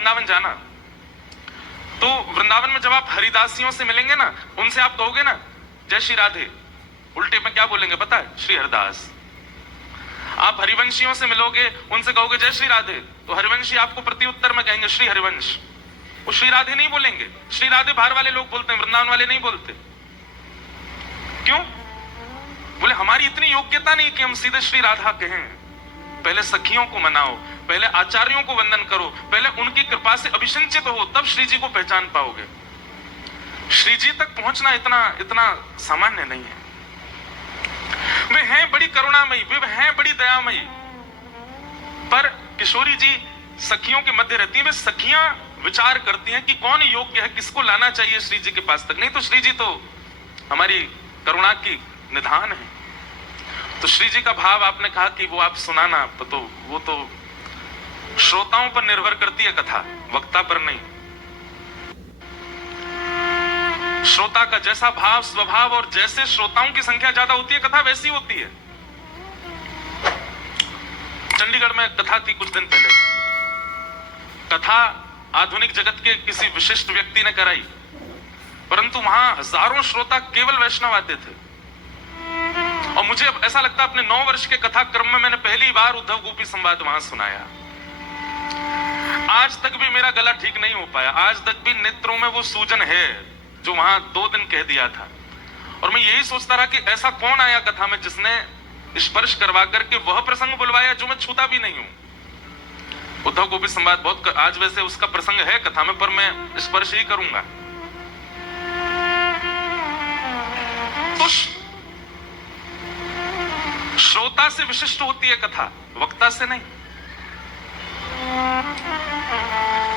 वृंदावन जाना, तो वृंदावन में जब आप हरिदासियों से मिलेंगे ना, उनसे आप कहोगे ना जय श्री राधे, उल्टे में क्या बोलेंगे पता है? श्री हरिदास। आप हरिवंशियों से मिलोगे, उनसे कहोगे जय श्री राधे, तो हरिवंशी आपको प्रत्युत्तर में कहेंगे श्री हरिवंश। वो श्री राधे नहीं बोलेंगे। श्री राधे बाहर वाले लोग बोलते हैं, वृंदावन वाले नहीं बोलते। क्यों? बोले हमारी इतनी योग्यता नहीं कि हम सीधे श्री राधा कहें। पहले सखियों को मनाओ, पहले आचार्यों को वंदन करो, पहले उनकी कृपा से अभिषिंचित हो, तब श्री जी को पहचान पाओगे। श्री जी तक पहुंचना इतना सामान्य नहीं है। वे हैं बड़ी करुणामयी, वे हैं बड़ी दयामयी, पर किशोरी जी सखियों के मध्य रहती हैं। वे सखियां विचार करती हैं कि कौन योग्य है, किसको लाना चाहिए श्री जी के पास तक। नहीं तो श्री जी तो हमारी करुणा की निधान है। तो श्री जी का भाव आपने कहा कि वो आप सुनाना, तो वो तो श्रोताओं पर निर्भर करती है कथा, वक्ता पर नहीं। श्रोता का जैसा भाव स्वभाव और जैसे श्रोताओं की संख्या ज्यादा होती है, कथा वैसी होती है। चंडीगढ़ में कथा थी कुछ दिन पहले। कथा आधुनिक जगत के किसी विशिष्ट व्यक्ति ने कराई, परंतु वहां हजारों श्रोता केवल वैष्णव आते थे। और मुझे अब ऐसा लगता है अपने 9 वर्ष के कथा क्रम में मैंने पहली बार उद्धव गोपी संवाद वहां सुनाया। आज तक भी मेरा गला ठीक नहीं हो पाया, आज तक भी नेत्रों में वो सूजन है जो वहां 2 दिन कह दिया था। और मैं यही सोचता रहा कि ऐसा कौन आया कथा में जिसने स्पर्श करवा करके वह प्रसंग बुलवाया जो मैं छूता भी नहीं हूं। उद्धव गोपी संवाद बहुत आज वैसे उसका प्रसंग है कथा में, पर मैं स्पर्श ही करूंगा। तो श्रोता से विशिष्ट होती है कथा, वक्ता से नहीं।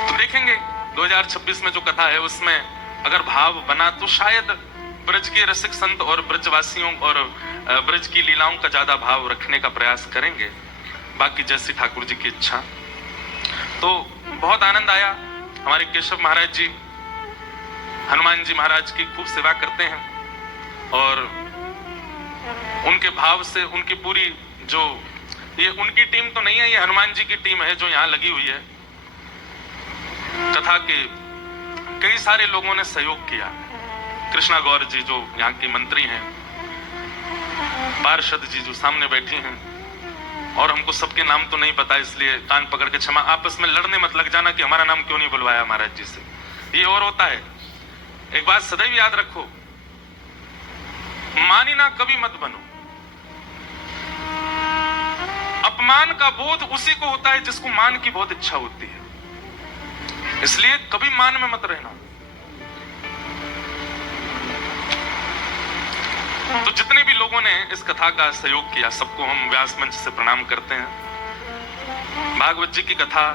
तो देखेंगे 2026 में जो कथा है उसमें अगर भाव बना तो शायद ब्रज के रसिक संत और ब्रजवासियों और ब्रज की लीलाओं का ज्यादा भाव रखने का प्रयास करेंगे। बाकी जैसी ठाकुर जी की इच्छा। तो बहुत आनंद आया। हमारे केशव महाराज जी हनुमान जी महाराज की खूब सेवा करते हैं और उनके भाव से उनकी पूरी जो ये उनकी टीम तो नहीं है, ये हनुमान जी की टीम है जो यहाँ लगी हुई है। कथा के कई सारे लोगों ने सहयोग किया। कृष्णा गौर जी जो यहाँ की मंत्री हैं, पार्षद जी जो सामने बैठी हैं, और हमको सबके नाम तो नहीं पता इसलिए कान पकड़ के क्षमा। आपस में लड़ने मत लग जाना कि हमारा नाम क्यों नहीं बुलवाया महाराज जी से, ये और होता है। एक बात सदैव याद रखो, मानी ना कभी मत बनो। अपमान का बोध उसी को होता है जिसको मान की बहुत इच्छा होती है, इसलिए कभी मान में मत रहना। तो जितने भी लोगों ने इस कथा का सहयोग किया सबको हम व्यास मंच से प्रणाम करते हैं। भागवत जी की कथा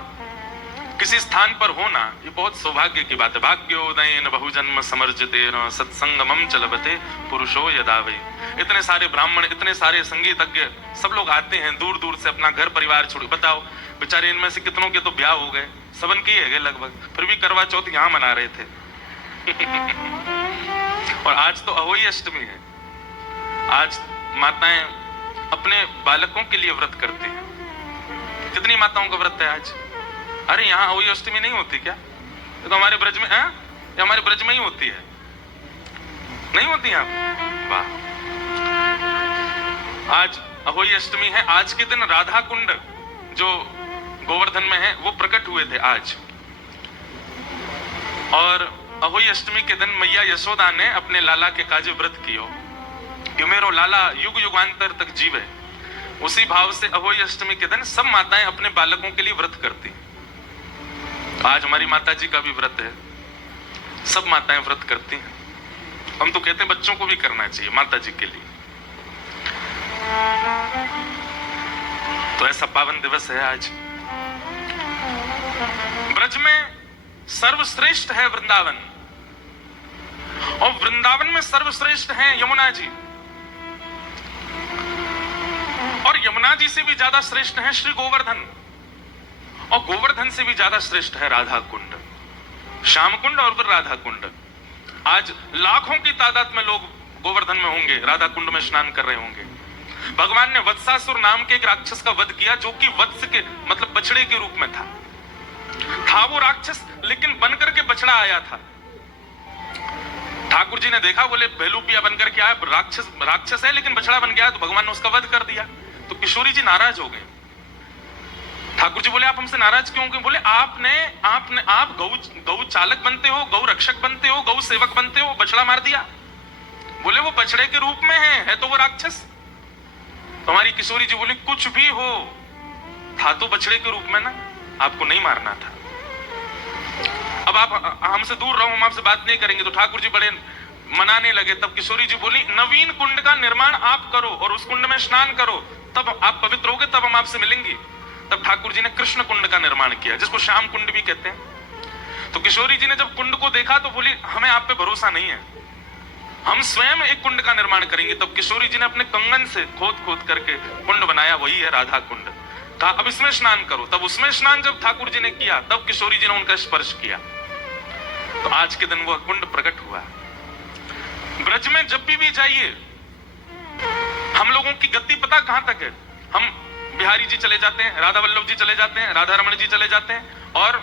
किसी स्थान पर होना ये बहुत सौभाग्य की बात है। भाग्योदयेन बहुजन्म समर्जितेन सत्संगमं च लभते पुरुषो यदा वै। इतने सारे ब्राह्मण, इतने सारे संगीतज्ञ, सब लोग आते हैं दूर दूर से अपना घर परिवार छोड़। बताओ बेचारे इनमें से कितनों के तो ब्याह हो गए, सबन की है लगभग, फिर भी करवा चौथ यहाँ मना रहे थे। और आज तो अहोई अष्टमी है। आज माताएं अपने बालकों के लिए व्रत करती हैं। कितनी माताओं का व्रत है आज? अरे यहाँ अहोई अष्टमी नहीं होती क्या? तो हमारे ब्रज में है, या हमारे ब्रज में ही होती है? नहीं होती यहाँ? वाह। आज अहोई अष्टमी है। आज के दिन राधा कुंड जो गोवर्धन में है वो प्रकट हुए थे आज। और अहोई अष्टमी के दिन मैया यशोदा ने अपने लाला के काजे व्रत कियो कि मेरो लाला युग युगांतर तक जीवे। उसी भाव से अहोई अष्टमी के दिन सब माताएं अपने बालकों के लिए व्रत करती। आज हमारी माता जी का भी व्रत है, सब माताएं व्रत करती हैं। हम तो कहते हैं बच्चों को भी करना चाहिए माता जी के लिए। तो ऐसा पावन दिवस है आज। ब्रज में सर्वश्रेष्ठ है वृंदावन, और वृंदावन में सर्वश्रेष्ठ हैं यमुना जी, और यमुना जी से भी ज्यादा श्रेष्ठ है श्री गोवर्धन, और गोवर्धन से भी ज्यादा श्रेष्ठ है राधा कुंड, श्याम कुंड और फिर राधा कुंड। आज लाखों की तादाद में लोग गोवर्धन में होंगे, राधा कुंड में स्नान कर रहे होंगे। भगवान ने वत्सासुर नाम के एक राक्षस का वध किया जो कि वत्स के मतलब बछड़े के रूप में था। था वो राक्षस, लेकिन बनकर के बछड़ा आया था। ठाकुर जी ने देखा, बोले भेलूपिया बनकर के आया, राक्षस है लेकिन बछड़ा बन गया, तो भगवान ने उसका वध कर दिया। तो किशोरी जी नाराज हो गए। ठाकुर जी बोले आप हमसे नाराज क्यों हो गए? बोले आप गौ चालक बनते हो, गौ रक्षक बनते हो, गौ सेवक बनते हो, बछड़ा मार दिया। बोले वो बछड़े के रूप में है तो वो राक्षस। तो हमारी किशोरी जी बोली कुछ भी हो, था तो बछड़े के रूप में ना, आपको नहीं मारना था। अब आप हमसे दूर रहो, हम आपसे बात नहीं करेंगे। तो ठाकुर जी बड़े मनाने लगे। तब किशोरी जी बोली नवीन कुंड का निर्माण आप करो और उस कुंड में स्नान करो, तब आप पवित्र होगे, तब हम आपसे मिलेंगे। तब ठाकुर जी ने कृष्ण कुंड का निर्माण किया, जिसको श्याम कुंड भी कहते हैं। तो किशोरी जी ने जब कुंड को देखा तो बोली हमें आप पे भरोसा नहीं है, हम स्वयं एक कुंड का निर्माण करेंगे। तब किशोरी जी ने अपने कंगन से खोद खोद करके कुंड बनाया, वही है राधा कुंड। कहा अब इसमें स्नान करो। तब उसमें स्नान जब ठाकुर जी ने किया, तब किशोरी जी ने उनका स्पर्श किया। तो आज के दिन वह कुंड प्रकट हुआ। ब्रज में जब भी जाइए, हम लोगों की गति पता कहां तक है? हम बिहारी जी चले जाते हैं, राधा वल्लभ जी चले जाते हैं, राधा रमण जी चले जाते हैं, और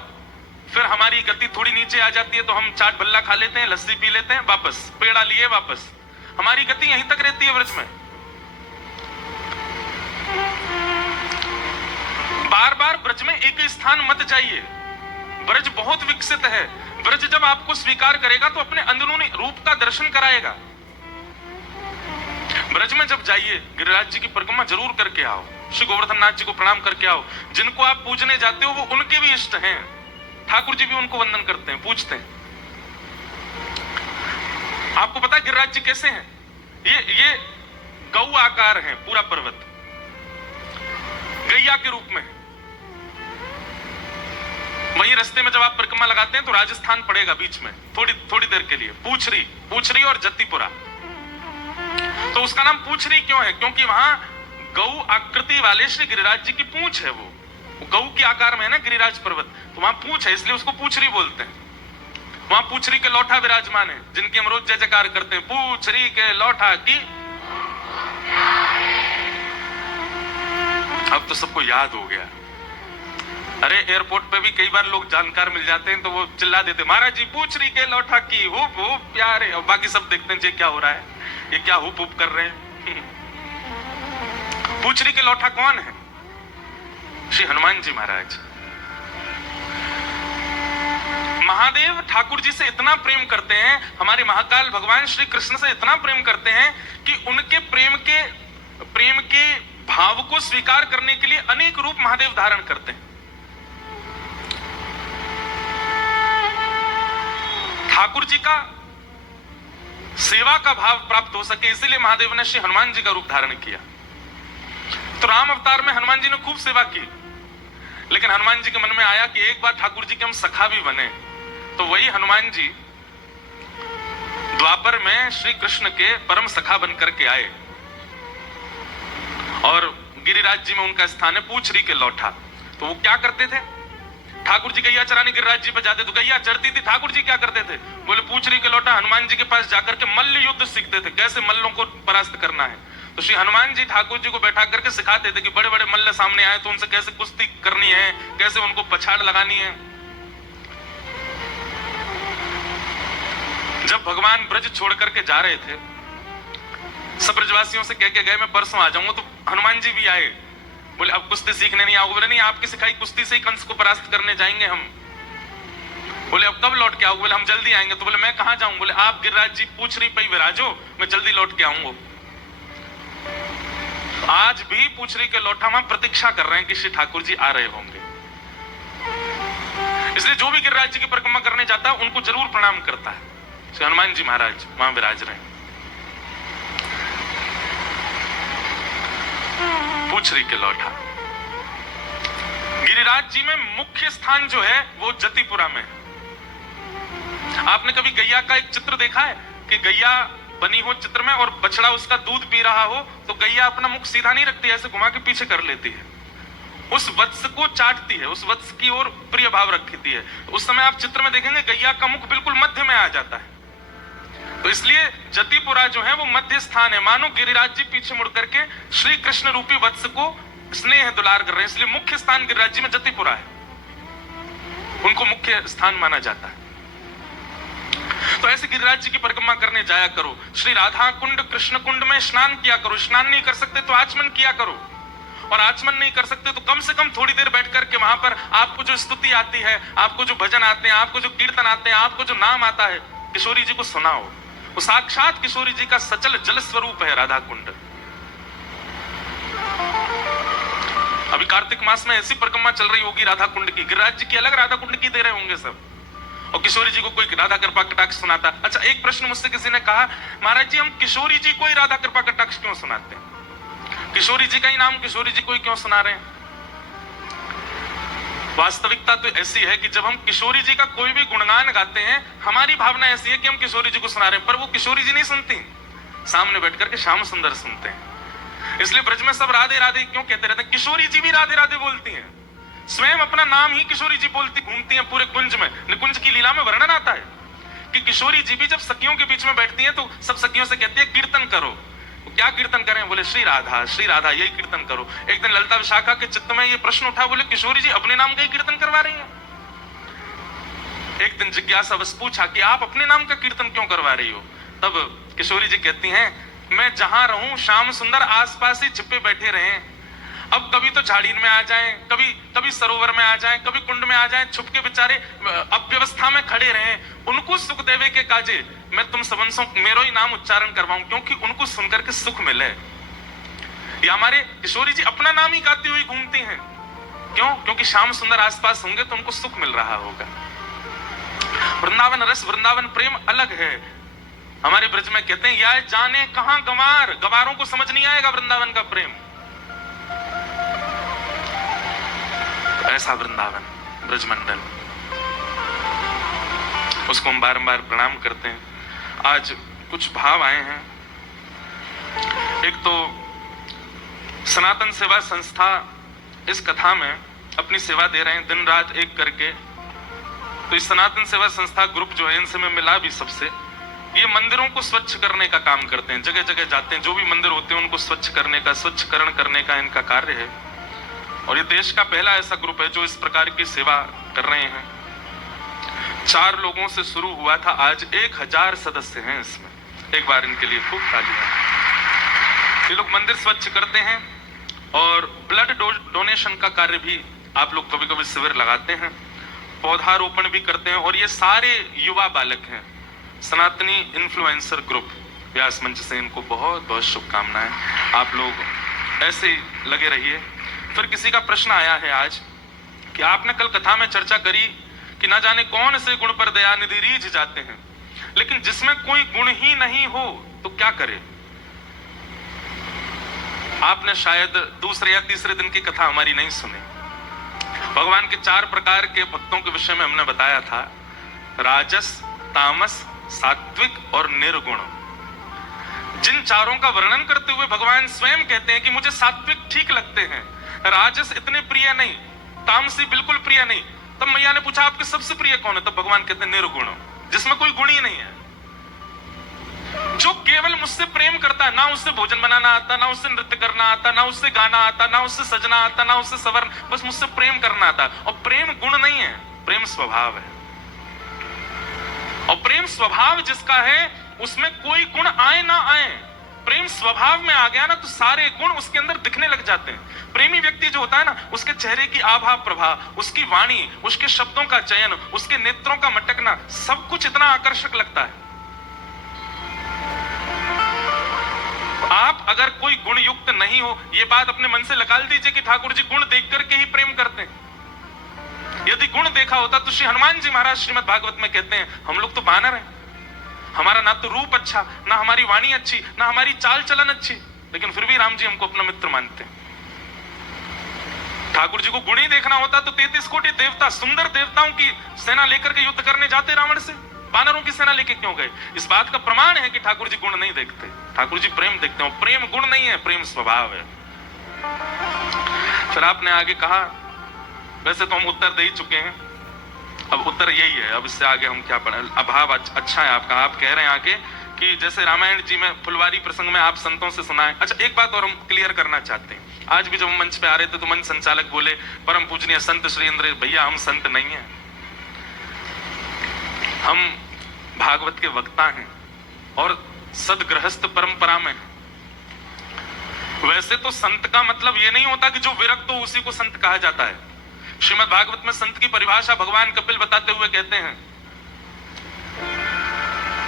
फिर हमारी गति थोड़ी नीचे आ जाती है तो हम चाट भल्ला खा लेते हैं, लस्सी पी लेते हैं, वापस पेड़ा लिए वापस। हमारी गति यहीं तक रहती है ब्रज में। बार बार ब्रज में एक स्थान मत जाइए। ब्रज बहुत विकसित है। ब्रज जब आपको स्वीकार करेगा तो अपने अंदरूनी रूप का दर्शन कराएगा। ब्रज में जब जाइए, गिरिराज जी की परिक्रमा जरूर करके आओ, श्री गोवर्धन नाथ जी को प्रणाम करके आओ। जिनको आप पूजने जाते हो वो उनके भी इष्ट हैं, ठाकुर जी भी उनको वंदन करते हैं, पूजते हैं। आपको पता है गिरिराज जी कैसे हैं? ये गौ आकार है, पूरा पर्वत गैया के रूप में। वहीं रास्ते में जब आप परिक्रमा लगाते हैं तो राजस्थान पड़ेगा बीच में थोड़ी देर के लिए, पूछरी और जत्तीपुरा। तो उसका नाम पूछरी क्यों है? क्योंकि वहां गौ आकृति वाले श्री गिरिराज जी की पूंछ है। वो गौ के आकार में है ना गिरिराज पर्वत, तो वहां पूंछ है, इसलिए उसको पूछरी बोलते हैं। वहां पूछरी के लौठा विराजमान है, जिनकी हम रोज जय जयकार करते हैं, पूछरी के लौठा की। अब तो सबको याद हो गया। अरे एयरपोर्ट पे भी कई बार लोग जानकार मिल जाते हैं तो वो चिल्ला देते महाराज जी पूछरी के लौठा की हुप हुप प्यारे, और बाकी सब देखते हैं जी क्या हो रहा है, ये क्या हुप हुप कर रहे हैं। पूछरी के लौठा कौन है? श्री हनुमान जी महाराज। महादेव ठाकुर जी से इतना प्रेम करते हैं, हमारे महाकाल भगवान श्री कृष्ण से इतना प्रेम करते हैं कि उनके प्रेम के भाव को स्वीकार करने के लिए अनेक रूप महादेव धारण करते हैं। ठाकुर जी का सेवा का भाव प्राप्त हो सके, इसीलिए महादेव ने श्री हनुमान जी का रूप धारण किया। तो राम अवतार में हनुमान जी ने खूब सेवा की, लेकिन हनुमान जी के मन में आया कि एक बार ठाकुर जी के हम सखा भी बने। तो वही हनुमान जी द्वापर में श्री कृष्ण के परम सखा बन करके आए, और गिरिराज जी में उनका स्थान है पूछरी के लौठा। तो वो क्या करते थे? ठाकुर जी गैया चराने गिरिराज जी पे जाते तो गैया चढ़ती थी, ठाकुर जी क्या करते थे? बोले पूछरी के लौठा हनुमान जी के पास जाकर के मल्ल युद्ध सीखते थे, कैसे मल्लों को परास्त करना है। तो श्री हनुमान जी ठाकुर जी को बैठा करके सिखाते थे कि बड़े बड़े मल्ल सामने आए तो उनसे कैसे कुश्ती करनी है, कैसे उनको पछाड़ लगानी है। जब भगवान ब्रज छोड़ करके जा रहे थे, सब ब्रजवासियों से कह के गए मैं परसों आ जाऊंगा, तो हनुमान जी भी आए। बोले अब कुश्ती सीखने नहीं आओगे? बोले नहीं, आपकी सिखाई कुश्ती से ही कंस को परास्त करने जाएंगे हम। बोले अब कब लौट के आओगे? बोले हम जल्दी आएंगे। तो बोले मैं कहां जाऊं? बोले आप गिरिराज जी पूछरी पे ही विराजो, मैं जल्दी लौट के आऊंगा। आज भी पूछरी के लौठा वहां प्रतीक्षा कर रहे हैं कि श्री ठाकुर जी आ रहे होंगे। इसलिए जो भी गिरिराज जी की परिक्रमा करने जाता है उनको जरूर प्रणाम करता है। श्री हनुमान जी महाराज वहां विराज रहे हैं पूछरी के लौठा। गिरिराज जी में मुख्य स्थान जो है वो जतिपुरा में है। आपने कभी गैया का एक चित्र देखा है कि गैया बनी हो चित्र में और बछड़ा उसका दूध पी रहा हो, तो गैया अपना मुख सीधा नहीं रखती, ऐसे घुमा के पीछे कर लेती है, उस वत्स को चाटती है, उस वत्स की ओर प्रिय भाव रखती है। उस समय आप चित्र में देखेंगे गैया का मुख बिल्कुल मध्य में आ जाता है। तो इसलिए जतिपुरा जो है वो मध्य स्थान है। मानो गिरिराज जी पीछे मुड़ करके श्री कृष्ण रूपी वत्स को स्नेह दुलार कर रहे हैं, इसलिए मुख्य स्थान गिरिराज जी में जतिपुरा है। उनको मुख्य स्थान माना जाता है। तो ऐसे गिरिराज जी की परिक्रमा करने जाया करो, श्री राधा कुंड कृष्ण कुंड में स्नान किया करो। स्नान नहीं कर सकते तो आचमन किया करो, और आचमन नहीं कर सकते तो कम से कम थोड़ी देर बैठ करके वहां पर आपको जो स्तुति आती है, आपको जो भजन आते हैं, आपको जो कीर्तन आते हैं, आपको जो नाम आता है, किशोरी जी को सुनाओ। वो साक्षात किशोरी जी का सचल जल स्वरूप है राधा कुंड। अभी कार्तिक मास में ऐसी परिक्रमा चल रही होगी राधा कुंड की, गिरिराज जी की अलग, राधा कुंड की दे रहे होंगे सब, और किशोरी जी को कोई राधा कृपा कटाक्ष सुनाता। अच्छा, एक प्रश्न मुझसे किसी ने कहा, महाराज जी हम किशोरी जी को ही राधा कृपा कटाक्ष क्यों सुनाते हैं? किशोरी जी का ही नाम किशोरी जी को ही क्यों सुना रहे हैं? वास्तविकता तो ऐसी है कि जब हम किशोरी जी का कोई भी गुणगान गाते हैं, हमारी भावना ऐसी है कि हम किशोरी जी को सुना रहे हैं, पर वो किशोरी जी नहीं सुनती, सामने बैठ करके श्याम सुंदर सुनते हैं। इसलिए ब्रज में सब राधे राधे क्यों कहते रहते हैं? किशोरी जी भी राधे राधे बोलती हैं, स्वयं अपना नाम ही किशोरी जी बोलती घूमती हैं पूरे कुंज में। निकुंज की लीला में वर्णन आता है कि किशोरी जी भी जब सखियों के बीच में बैठती हैं तो सब सखियों से कहती है कीर्तन करो। क्या कीर्तन करें? बोले श्री राधा यही कीर्तन करो। एक दिन ललिता विशाखा के चित्त में ये प्रश्न उठा, बोले किशोरी जी अपने नाम का ही कीर्तन करवा रही हैं। एक दिन जिज्ञासा बस पूछा कि आप अपने नाम का कीर्तन क्यों करवा रही हो? तब किशोरी जी कहती हैं, मैं जहां रहूं श्याम सुंदर आसपास ही छिपे बैठे रहे। अब कभी तो झाड़ीन में आ जाएं, कभी सरोवर में आ जाएं, कभी कुंड में आ जाएं, छुप के बेचारे अव्यवस्था में खड़े रहें। उनको सुख देवे के काजे मैं तुम सबंसों मेरो ही नाम उच्चारण करवाऊं, क्योंकि उनको सुनकर के सुख मिले। ये हमारे किशोरी जी अपना नाम ही गाती हुई घूमती हैं। क्यों? क्योंकि श्याम सुंदर आसपास होंगे तो उनको सुख मिल रहा होगा। वृंदावन रस, वृंदावन प्रेम अलग है। हमारे ब्रज में कहते हैं, या जाने कहां गंवार, गंवारों को समझ नहीं आएगा वृंदावन का प्रेम। ऐसा वृंदावन ब्रजमंडल, उसको हम बारंबार प्रणाम करते हैं। आज कुछ भाव आए हैं। एक तो सनातन सेवा संस्था इस कथा में अपनी सेवा दे रहे हैं दिन रात एक करके। तो इस सनातन सेवा संस्था ग्रुप जो है, इनसे मैं मिला भी सबसे, ये मंदिरों को स्वच्छ करने का काम करते हैं। जगह जगह जाते हैं, जो भी मंदिर होते हैं उनको स्वच्छ करने का, स्वच्छकरण करने का इनका कार्य है। और ये देश का पहला ऐसा ग्रुप है जो इस प्रकार की सेवा कर रहे हैं। 4 लोगों से शुरू हुआ था, आज 1000 सदस्य हैं इसमें। एक बार इनके लिए खूब तालियां। ये लोग मंदिर स्वच्छ करते हैं और ब्लड डोनेशन का कार्य भी आप लोग कभी कभी शिविर लगाते हैं, पौधारोपण भी करते हैं। और ये सारे युवा बालक हैं, सनातनी इन्फ्लुएंसर ग्रुप। व्यास मंच से इनको बहुत बहुत शुभकामनाएं। आप लोग ऐसे ही लगे रहिए। फिर किसी का प्रश्न आया है आज कि आपने कल कथा में चर्चा करी कि ना जाने कौन से गुण पर दयानिधि रीझ जाते हैं, लेकिन जिसमें कोई गुण ही नहीं हो तो क्या करे? आपने शायद दूसरे या तीसरे दिन की कथा हमारी नहीं सुनी। भगवान के 4 प्रकार के भक्तों के विषय में हमने बताया था, राजस, तामस, सात्विक और निर्गुण। जिन चारों का वर्णन करते हुए भगवान स्वयं कहते हैं कि मुझे सात्विक ठीक लगते हैं, राजस इतने प्रिय नहीं, तामसी बिल्कुल प्रिय नहीं। तब मैया ने पूछा आपके सबसे प्रिय कौन है? तब भगवान कहते हैं निर्गुण, जिसमें कोई गुण ही नहीं है, जो केवल मुझसे प्रेम करता है। ना उससे भोजन बनाना आता, ना उससे नृत्य करना आता, ना उससे गाना आता, ना उससे सजना आता, ना उससे सवर्ण, बस मुझसे प्रेम करना आता। और प्रेम गुण नहीं है, प्रेम स्वभाव है। और प्रेम स्वभाव जिसका है उसमें कोई गुण आए ना आए, प्रेम स्वभाव में आ गया ना तो सारे गुण उसके अंदर दिखने लग जाते हैं। प्रेमी व्यक्ति जो होता है ना, उसके चेहरे की आभा प्रभा, उसकी वाणी, उसके शब्दों का चयन, उसके नेत्रों का मटकना, सब कुछ इतना आकर्षक लगता है। आप अगर कोई गुण युक्त नहीं हो, ये बात अपने मन से निकाल दीजिए कि ठाकुर जी गुण देख करके ही प्रेम करते हैं। यदि गुण देखा होता तो श्री हनुमान जी महाराज श्रीमद् भागवत में कहते हैं, हम लोग तो बानर हैं, हमारा ना तो रूप अच्छा, ना हमारी वाणी अच्छी, ना हमारी चाल चलन अच्छी, लेकिन फिर भी राम जी हमको अपना मित्र मानते हैं। ठाकुर जी को गुण ही देखना होता तो 33 कोटि देवता, सुंदर देवताओं की सेना लेकर के युद्ध करने जाते रावण से, वानरों की सेना लेके क्यों गए? इस बात का प्रमाण है कि ठाकुर जी गुण नहीं देखते, ठाकुर जी प्रेम देखते हैं। प्रेम गुण नहीं है, प्रेम स्वभाव है। फिर आपने आगे कहा, वैसे तो हम उत्तर दे ही चुके हैं, अब उत्तर यही है, अब इससे आगे हम क्या पढ़े? अभाव अच्छा है आपका। आप कह रहे हैं आगे कि जैसे रामायण जी में फुलवारी प्रसंग में आप संतों से सुनाएं। अच्छा, एक बात और हम क्लियर करना चाहते हैं। आज भी जब हम मंच पे आ रहे थे तो मंच संचालक बोले, परम पूजनीय संत श्री इंद्र, भैया हम संत नहीं हैं, हम भागवत के वक्ता हैं और सदगृहस्थ परंपरा में हैं। वैसे तो संत का मतलब ये नहीं होता कि जो विरक्त हो उसी को संत कहा जाता है। श्रीमद् भागवत में संत की परिभाषा भगवान कपिल बताते हुए कहते हैं,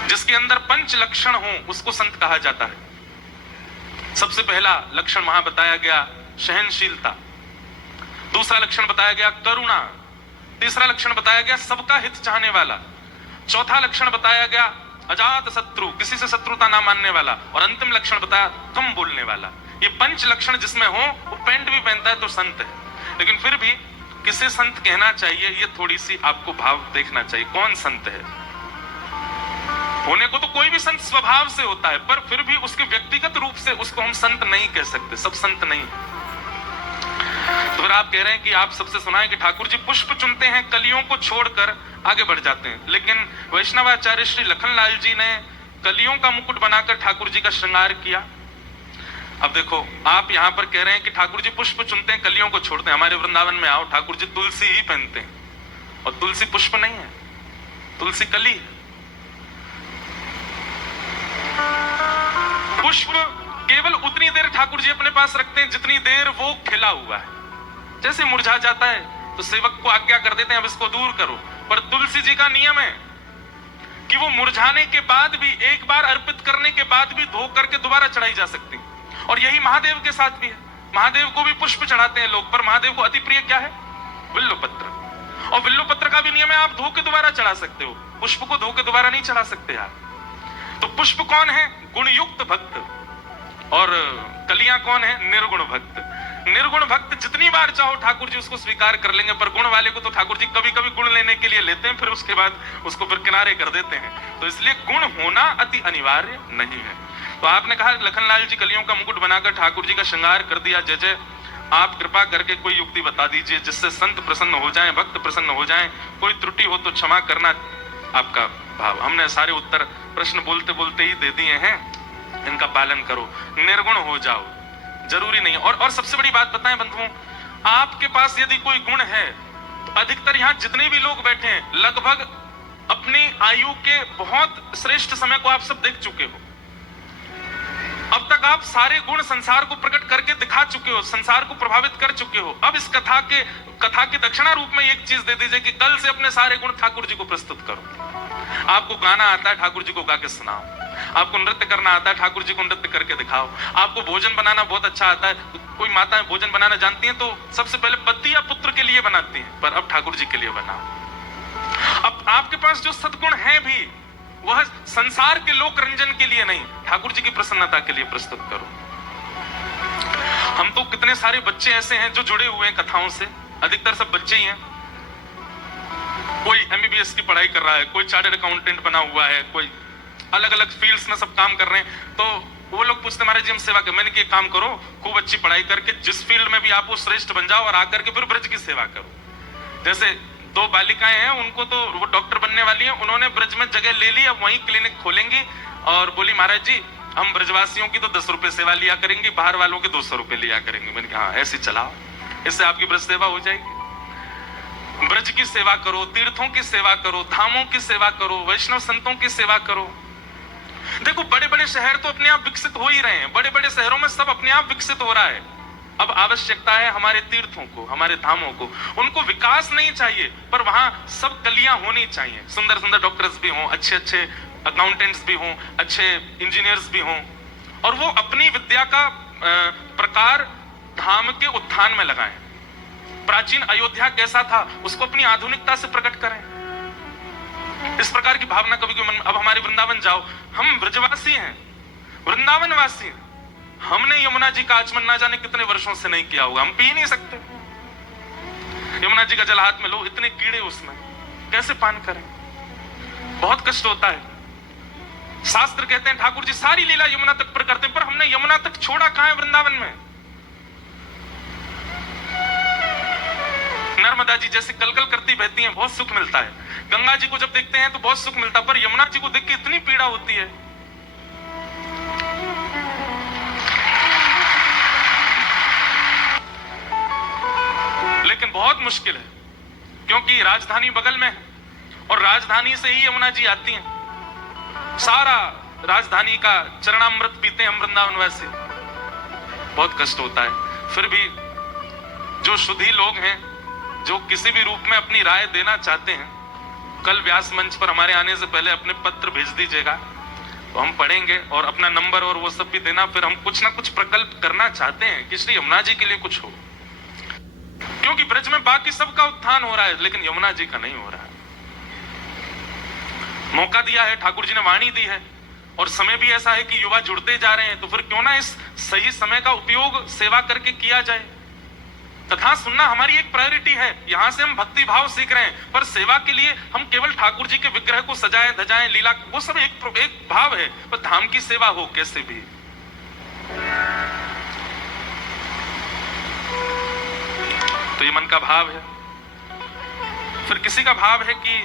जिसके अंदर पंच लक्षण हो उसको संत कहा जाता है। सबसे पहला लक्षण वहां बताया गया सहनशीलता, दूसरा लक्षण बताया गया करुणा, तीसरा लक्षण बताया गया सबका हित चाहने वाला, चौथा लक्षण बताया गया अजात शत्रु, किसी से शत्रुता ना मानने वाला, और अंतिम लक्षण बताया कम बोलने वाला। ये पंच लक्षण जिसमें हो वो पैंट भी पहनता है तो संत है। लेकिन फिर भी किसे संत कहना चाहिए ये थोड़ी सी आपको भाव देखना चाहिए। कौन संत है? होने को तो कोई भी संत स्वभाव से होता है, पर फिर भी उसके व्यक्तिगत रूप से उसको हम संत नहीं कह सकते, सब संत नहीं। तो फिर आप कह रहे हैं कि आप सबसे सुना है कि ठाकुर जी पुष्प चुनते हैं, कलियों को छोड़कर आगे बढ़ जाते हैं। लेकिन वैष्णवाचार्य श्री लखनलाल जी ने कलियों का मुकुट बनाकर ठाकुर जी का श्रृंगार किया। अब देखो, आप यहां पर कह रहे हैं कि ठाकुर जी पुष्प चुनते हैं, कलियों को छोड़ते हैं। हमारे वृंदावन में आओ, ठाकुर जी तुलसी ही पहनते हैं, और तुलसी पुष्प नहीं है, तुलसी कली है। पुष्प केवल उतनी देर ठाकुर जी अपने पास रखते हैं जितनी देर वो खिला हुआ है। जैसे मुरझा जाता है तो सेवक को आज्ञा कर देते हैं अब इसको दूर करो, पर तुलसी जी का नियम है कि वो मुरझाने के बाद भी, एक बार अर्पित करने के बाद भी धो करके दोबारा चढ़ाई जा सकती। और यही महादेव के साथ भी है। महादेव को भी पुष्प चढ़ाते हैं लोग, पर महादेव को अति प्रिय क्या है? विल्लो पत्र। और विल्लो पत्र का भी नियम है आप धो के दोबारा चढ़ा सकते हो, पुष्प को धो के दोबारा नहीं चढ़ा सकते आप। तो पुष्प कौन है? गुणयुक्त भक्त। और कलियां कौन है? निर्गुण भक्त। निर्गुण भक्त जितनी बार चाहो ठाकुर जी उसको स्वीकार कर लेंगे, पर गुण वाले को तो ठाकुर जी कभी कभी गुण लेने के लिए लेते हैं, फिर उसके बाद उसको फिर किनारे कर देते हैं। तो इसलिए गुण होना अति अनिवार्य नहीं है। तो आपने कहा लखनलाल जी कलियों का मुकुट बनाकर ठाकुर जी का श्रृंगार कर दिया। जय जय। आप कृपा करके कोई युक्ति बता दीजिए जिससे संत प्रसन्न हो जाएं, भक्त प्रसन्न हो जाएं। कोई त्रुटि हो तो क्षमा करना, आपका भाव। हमने सारे उत्तर प्रश्न बोलते बोलते ही दे दिए हैं, इनका पालन करो, निर्गुण हो जाओ। जरूरी नहीं। और सबसे बड़ी बात बताएं बंधुओं, आपके पास यदि कोई गुण है तो अधिकतर यहां जितने भी लोग बैठे हैं लगभग अपनी आयु के बहुत श्रेष्ठ समय को आप सब देख चुके हो। अब तक आप सारे गुण संसार को प्रकट करके दिखा चुके हो, संसार को प्रभावित कर चुके हो। अब इस कथा के दक्षिणा रूप में एक चीज दे दीजिए कि कल से अपने सारे गुण ठाकुर जी को प्रस्तुत करो। आपको गाना आता है, ठाकुर जी को गा के सुनाओ। आपको नृत्य करना आता है, ठाकुर जी को नृत्य करके दिखाओ। आपको भोजन बनाना बहुत अच्छा आता है, कोई माताएं भोजन बनाना जानती हैं तो सबसे पहले पति या पुत्र के लिए बनाती हैं, पर अब ठाकुर जी के लिए बनाओ। अब आपके पास जो सद्गुण है भी वह संसार के लोक रंजन के लिए नहीं, ठाकुर जी की प्रसन्नता के लिए प्रस्तुत करो। हम तो कितने सारे बच्चे ऐसे हैं जो जुड़े हुए हैं कथाओं से, अधिकतर सब बच्चे ही हैं। कोई एमबीबीएस की पढ़ाई कर रहा है, कोई चार्टर्ड अकाउंटेंट बना हुआ है, कोई अलग अलग फील्ड्स में सब काम कर रहे हैं। तो वो लोग पूछते महाराज जी हम सेवा कर, मैंने कि एक काम करो, खूब अच्छी पढ़ाई करके जिस फील्ड में भी आप वो श्रेष्ठ बन जाओ और आकर के फिर ब्रज की सेवा करो। जैसे दो बालिकाएं हैं, उनको तो वो डॉक्टर बनने वाली हैं, उन्होंने ब्रज में जगह ले ली, अब वहीं क्लिनिक खोलेंगी और बोली महाराज जी हम ब्रजवासियों की तो 10 रुपए सेवा लिया करेंगे, बाहर वालों के 200 रुपए लिया करेंगे। मैंने कहा हाँ ऐसी चलाओ, इससे आपकी ब्रज सेवा हो जाएगी। ब्रज की सेवा करो, तीर्थों की सेवा करो, धामों की सेवा करो, वैष्णव संतों की सेवा करो। देखो बड़े बड़े शहर तो अपने आप विकसित हो ही रहे हैं, बड़े बड़े शहरों में सब अपने आप विकसित हो रहा है। अब आवश्यकता है हमारे तीर्थों को, हमारे धामों को। उनको विकास नहीं चाहिए, पर वहां सब कलियां होनी चाहिए। सुंदर सुंदर डॉक्टर्स भी हों, अच्छे अच्छे अकाउंटेंट्स भी हों, अच्छे इंजीनियर्स भी हों, और वो अपनी विद्या का प्रकार धाम के उत्थान में लगाएं। प्राचीन अयोध्या कैसा था उसको अपनी आधुनिकता से प्रकट करें। इस प्रकार की भावना कभी कभी मन। अब हमारे वृंदावन जाओ, हम ब्रजवासी हैं, वृंदावनवासी हैं, हमने यमुना जी का आचमन ना जाने कितने वर्षों से नहीं किया होगा, हम पी नहीं सकते। यमुना जी का जल हाथ में लो, इतने कीड़े उसमें, कैसे पान करें? बहुत कष्ट होता है। शास्त्र कहते हैं ठाकुर जी सारी लीला यमुना तक पर करते हैं, पर हमने यमुना तक छोड़ा कहां है वृंदावन में? नर्मदा जी जैसे कलकल करती बहती हैं, बहुत सुख मिलता है। गंगा जी को जब देखते हैं तो बहुत सुख मिलता है, पर यमुना जी को देख के इतनी पीड़ा होती है। लेकिन बहुत मुश्किल है, क्योंकि राजधानी बगल में है और राजधानी से ही यमुना जी आती हैं, सारा राजधानी का चरणामृत पीते हैं हम वृंदावनवासी। बहुत कष्ट होता है। फिर भी जो शुद्धि लोग हैं, जो किसी भी रूप में अपनी राय देना चाहते हैं, कल व्यास मंच पर हमारे आने से पहले अपने पत्र भेज दीजिएगा, तो हम पढ़ेंगे और अपना नंबर और वो सब भी देना। फिर हम कुछ ना कुछ प्रकल्प करना चाहते हैं कि श्री यमुना जी के लिए कुछ हो, क्योंकि ब्रज में बाकी सबका उत्थान हो रहा है लेकिन यमुना जी का नहीं हो रहा है। मौका दिया है, ठाकुर जी ने वाणी दी है, और समय भी ऐसा है कि युवा जुड़ते जा रहे हैं, तो फिर क्यों ना इस सही समय का उपयोग सेवा करके किया जाए। कथा सुनना हमारी एक प्रायोरिटी है, यहां से हम भक्ति भाव सीख रहे हैं, पर सेवा के लिए हम केवल ठाकुर जी के विग्रह को सजाएं धजाएं, लीला, वो सब एक भाव है, पर धाम की सेवा हो कैसे भी। तो ये मन का भाव है। फिर किसी का भाव है कि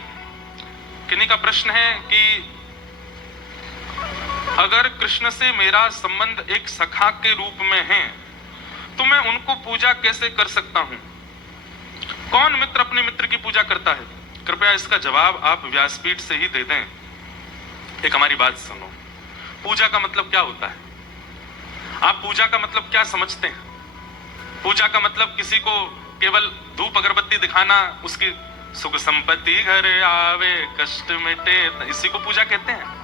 किन्हीं का प्रश्न है कि अगर कृष्ण से मेरा संबंध एक सखा के रूप में है तो मैं उनको पूजा कैसे कर सकता हूं? कौन मित्र अपने मित्र की पूजा करता है? कृपया इसका जवाब आप व्यासपीठ से ही दे दें। एक हमारी बात सुनो, पूजा का मतलब क्या होता है? आप पूजा का मतलब क्या समझते हैं? पूजा का मतलब किसी को केवल धूप अगरबत्ती दिखाना, उसकी सुख संपत्ति घर आवे कष्ट मिटे, इसी को पूजा कहते हैं।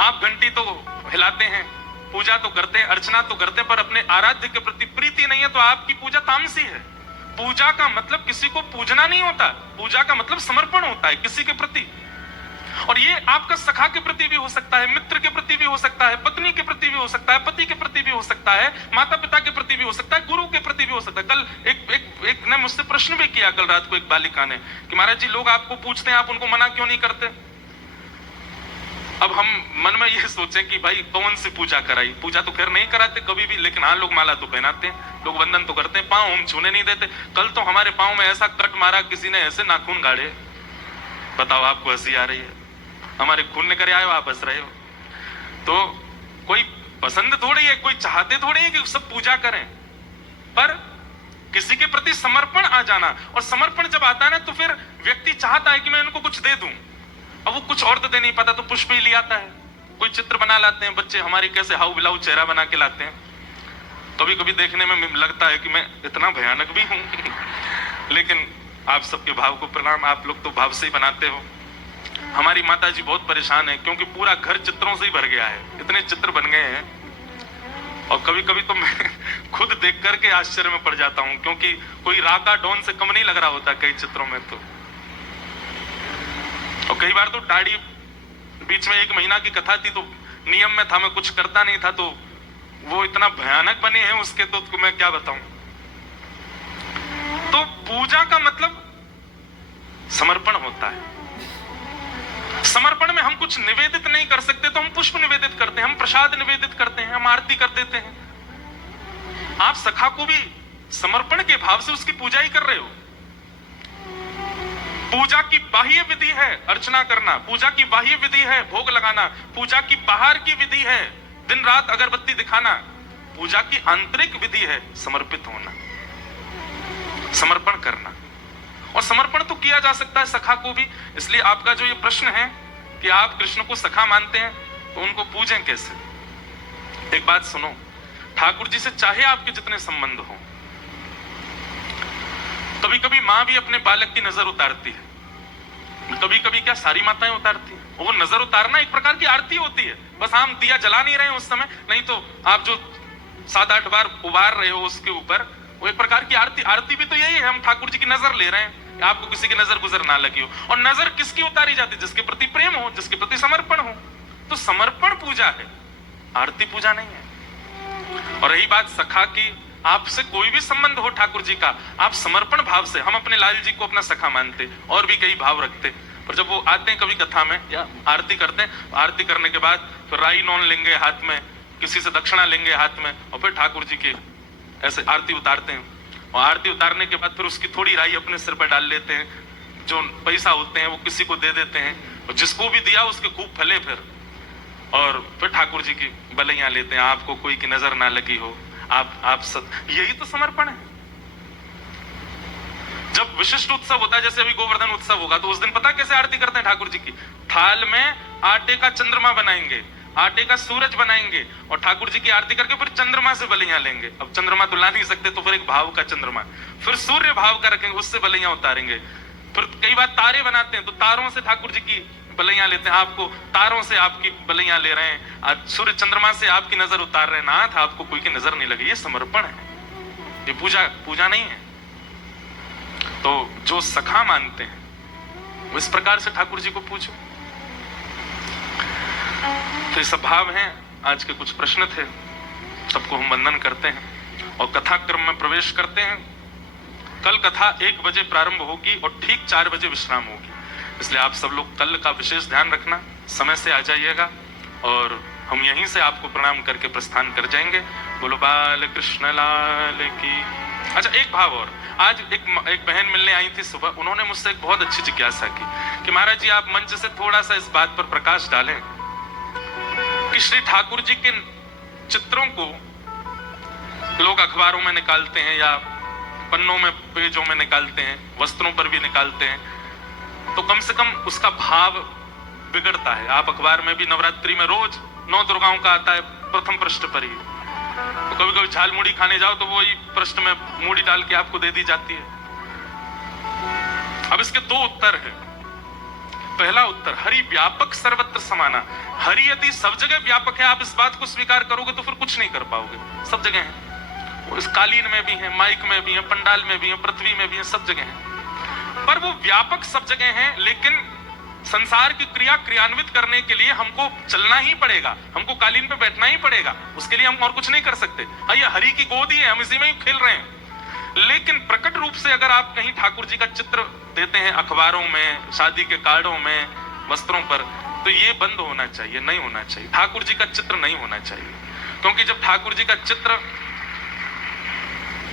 आप घंटी तो हिलाते हैं, पूजा तो करते हैं, अर्चना तो करते हैं, पर अपने आराध्य के प्रति प्रीति नहीं है तो आपकी पूजा तामसी है। पूजा का मतलब किसी को पूजना नहीं होता, पूजा का मतलब समर्पण होता है किसी के प्रति। और ये आपका सखा के प्रति भी हो सकता है, मित्र के प्रति भी हो सकता है, पत्नी के प्रति भी हो सकता है, पति के प्रति भी हो सकता है, माता पिता के प्रति भी हो सकता है, गुरु के प्रति भी हो सकता है। कल एक ने मुझसे प्रश्न भी किया, कल रात को एक बालिका ने, कि महाराज जी लोग आपको पूछते हैं, आप उनको मना क्यों नहीं करते? अब हम मन में ये सोचें कि भाई कौन सी पूजा कराई? पूजा तो खैर नहीं कराते कभी भी, लेकिन हाँ लोग माला तो पहनाते हैं, लोग वंदन तो करते हैं, पांव हम छूने नहीं देते। कल तो हमारे पांव में ऐसा कट मारा किसी ने, ऐसे नाखून गाड़े, बताओ आपको हंसी आ रही है? हमारे खून निकल आए हो, आप हंस रहे हो। तो कोई पसंद थोड़ी है, कोई चाहते थोड़ी है कि सब पूजा करें, पर किसी के प्रति समर्पण आ जाना, और समर्पण जब आता है ना तो फिर व्यक्ति चाहता है कि मैं इनको कुछ दे दूं। अब वो कुछ और तो दे नहीं पाता तो पुष्प ही ले आता है, कोई चित्र बना लाते हैं बच्चे हमारी, कैसे हाउ बिलाऊ चेहरा बना के लाते हैं। कभी कभी देखने में लगता है कि मैं इतना भयानक भी हूं लेकिन आप सबके भाव को प्रणाम, आप लोग तो भाव से ही बनाते हो। हमारी माता जी बहुत परेशान है क्योंकि पूरा घर चित्रों से ही भर गया है, इतने चित्र बन गए हैं। और कभी कभी तो मैं खुद देख करके आश्चर्य में पड़ जाता हूं, क्योंकि कोई राका डॉन से कम नहीं लग रहा होता कई चित्रों में तो। और कई बार तो दाढ़ी, बीच में 1 महीना की कथा थी तो नियम में था, मैं कुछ करता नहीं था, तो वो इतना भयानक बने हैं उसके तो मैं क्या बताऊं। तो पूजा का मतलब समर्पण होता है। समर्पण में हम कुछ निवेदित नहीं कर सकते तो हम पुष्प निवेदित करते हैं, हम प्रसाद निवेदित करते हैं, हम आरती कर देते हैं। आप सखा को भी समर्पण के भाव से उसकी पूजा ही कर रहे हो। पूजा की बाह्य विधि है अर्चना करना, पूजा की बाह्य विधि है भोग लगाना, पूजा की बाहर की विधि है दिन रात अगरबत्ती दिखाना, पूजा की आंतरिक विधि है समर्पित होना, समर्पण करना। और समर्पण तो किया जा सकता है सखा को भी। इसलिए आपका जो ये प्रश्न है कि आप कृष्ण को सखा मानते हैं तो उनको पूजें कैसे? एक बात सुनो, ठाकुर जी से चाहे आपके जितने संबंध हो, कभी कभी मां भी अपने बालक की नजर उतारती है, कभी कभी क्या सारी माताएं उतारती हैं। वो नजर उतारना एक प्रकार की आरती होती है, बस हम दिया जला नहीं रहे हैं उस समय, नहीं तो आप जो 7-8 बार उबार रहे हो उसके ऊपर, वो एक प्रकार की आरती। आरती भी तो यही है, हम ठाकुर जी की नजर ले रहे हैं, आपको किसी की नजर गुजर ना लगी हो। और नजर किसकी उतारी जाती? जिसके प्रति प्रेम हो, जिसके प्रति समर्पण हो। तो समर्पण पूजा है, आरती पूजा नहीं है। और रही बात सखा की, आपसे कोई भी संबंध हो ठाकुर जी का, आप समर्पण भाव से, हम अपने लाल जी को अपना सखा मानते और भी कई भाव रखते, पर जब वो आते हैं कभी कथा में या आरती करते हैं, आरती करने के बाद फिर राई नॉन लेंगे हाथ में, किसी से दक्षिणा लेंगे हाथ में, और फिर ठाकुर जी के ऐसे आरती उतारते हैं। और आरती उतारने के बाद फिर उसकी थोड़ी राई अपने सिर पर डाल लेते हैं, जो पैसा होते हैं वो किसी को दे देते हैं, और जिसको भी दिया उसके खूब फले फिर ठाकुर जी की बलैया लेते हैं, आपको कोई की नजर ना लगी हो, आप यही तो समर्पण है। जब विशिष्ट उत्सव होता है, जैसे अभी गोवर्धन उत्सव होगा, तो उस दिन पता कैसे आरती करते हैं ठाकुर जी की? थाल में आटे का चंद्रमा बनाएंगे, आटे का सूरज बनाएंगे और ठाकुर जी की आरती करके फिर चंद्रमा से बलियां लेंगे। अब चंद्रमा तो ला नहीं सकते, तो फिर एक भाव का चंद्रमा, फिर सूर्य भाव का रखेंगे, उससे बलियां उतारेंगे। फिर कई बार तारे बनाते हैं, तो तारों से ठाकुर जी की बलियां लेते हैं। आपको तारों से आपकी बलियां ले रहे हैं, आज सूर्य चंद्रमा से आपकी नजर उतार रहे हैं। नाथ आपको कोई की नजर नहीं लगे, ये समर्पण है, ये पूजा नहीं है। तो जो सखा मानते हैं वो इस प्रकार से ठाकुर जी को पूछो। तो ये सब भाव हैं। आज के कुछ प्रश्न थे, सबको हम वंदन करते हैं और कथा क्रम में प्रवेश करते हैं। कल कथा 1 बजे प्रारंभ होगी और ठीक 4 बजे विश्राम होगी, इसलिए आप सब लोग कल का विशेष ध्यान रखना, समय से आ जाइएगा और हम यहीं से आपको प्रणाम करके प्रस्थान कर जाएंगे। बोलो बाल कृष्ण लाल की। अच्छा, एक भाव और, आज एक बहन मिलने आई थी सुबह, उन्होंने मुझसे एक बहुत अच्छी जिज्ञासा की कि महाराज जी आप मंच से थोड़ा सा इस बात पर प्रकाश डालें कि श्री ठाकुर जी के चित्रों को लोग अखबारों में निकालते हैं या पन्नों में, पेजों में निकालते हैं, वस्त्रों पर भी निकालते हैं, तो कम से कम उसका भाव बिगड़ता है। आप अखबार में भी नवरात्रि में रोज 9 दुर्गाओं का आता है प्रथम पृष्ठ पर ही, तो कभी कभी झाल मुड़ी खाने जाओ तो वो ही पृष्ठ में मूड़ी डाल के आपको दे दी जाती है। अब इसके 2 उत्तर हैं। पहला उत्तर, हरि व्यापक सर्वत्र समाना। हरि यदि सब जगह व्यापक है, आप इस बात को स्वीकार करोगे तो फिर कुछ नहीं कर पाओगे। सब जगह है, वो इस कालीन में भी है, माइक में भी है, पंडाल में भी है, पृथ्वी में भी है, सब जगह है। पर वो व्यापक सब जगह है, लेकिन संसार की क्रिया क्रियान्वित करने के लिए हमको चलना ही पड़ेगा, हमको कालीन पे बैठना ही पड़ेगा, उसके लिए हम और कुछ नहीं कर सकते। ये हरि की गोद ही है, हम इसी में ही खेल रहे हैं। लेकिन प्रकट रूप से अगर आप कहीं ठाकुर जी का चित्र देते हैं अखबारों में, शादी के कार्डों में, वस्त्रों पर, तो ये बंद होना चाहिए, नहीं होना चाहिए। ठाकुर जी का चित्र नहीं होना चाहिए, क्योंकि जब ठाकुर जी का चित्र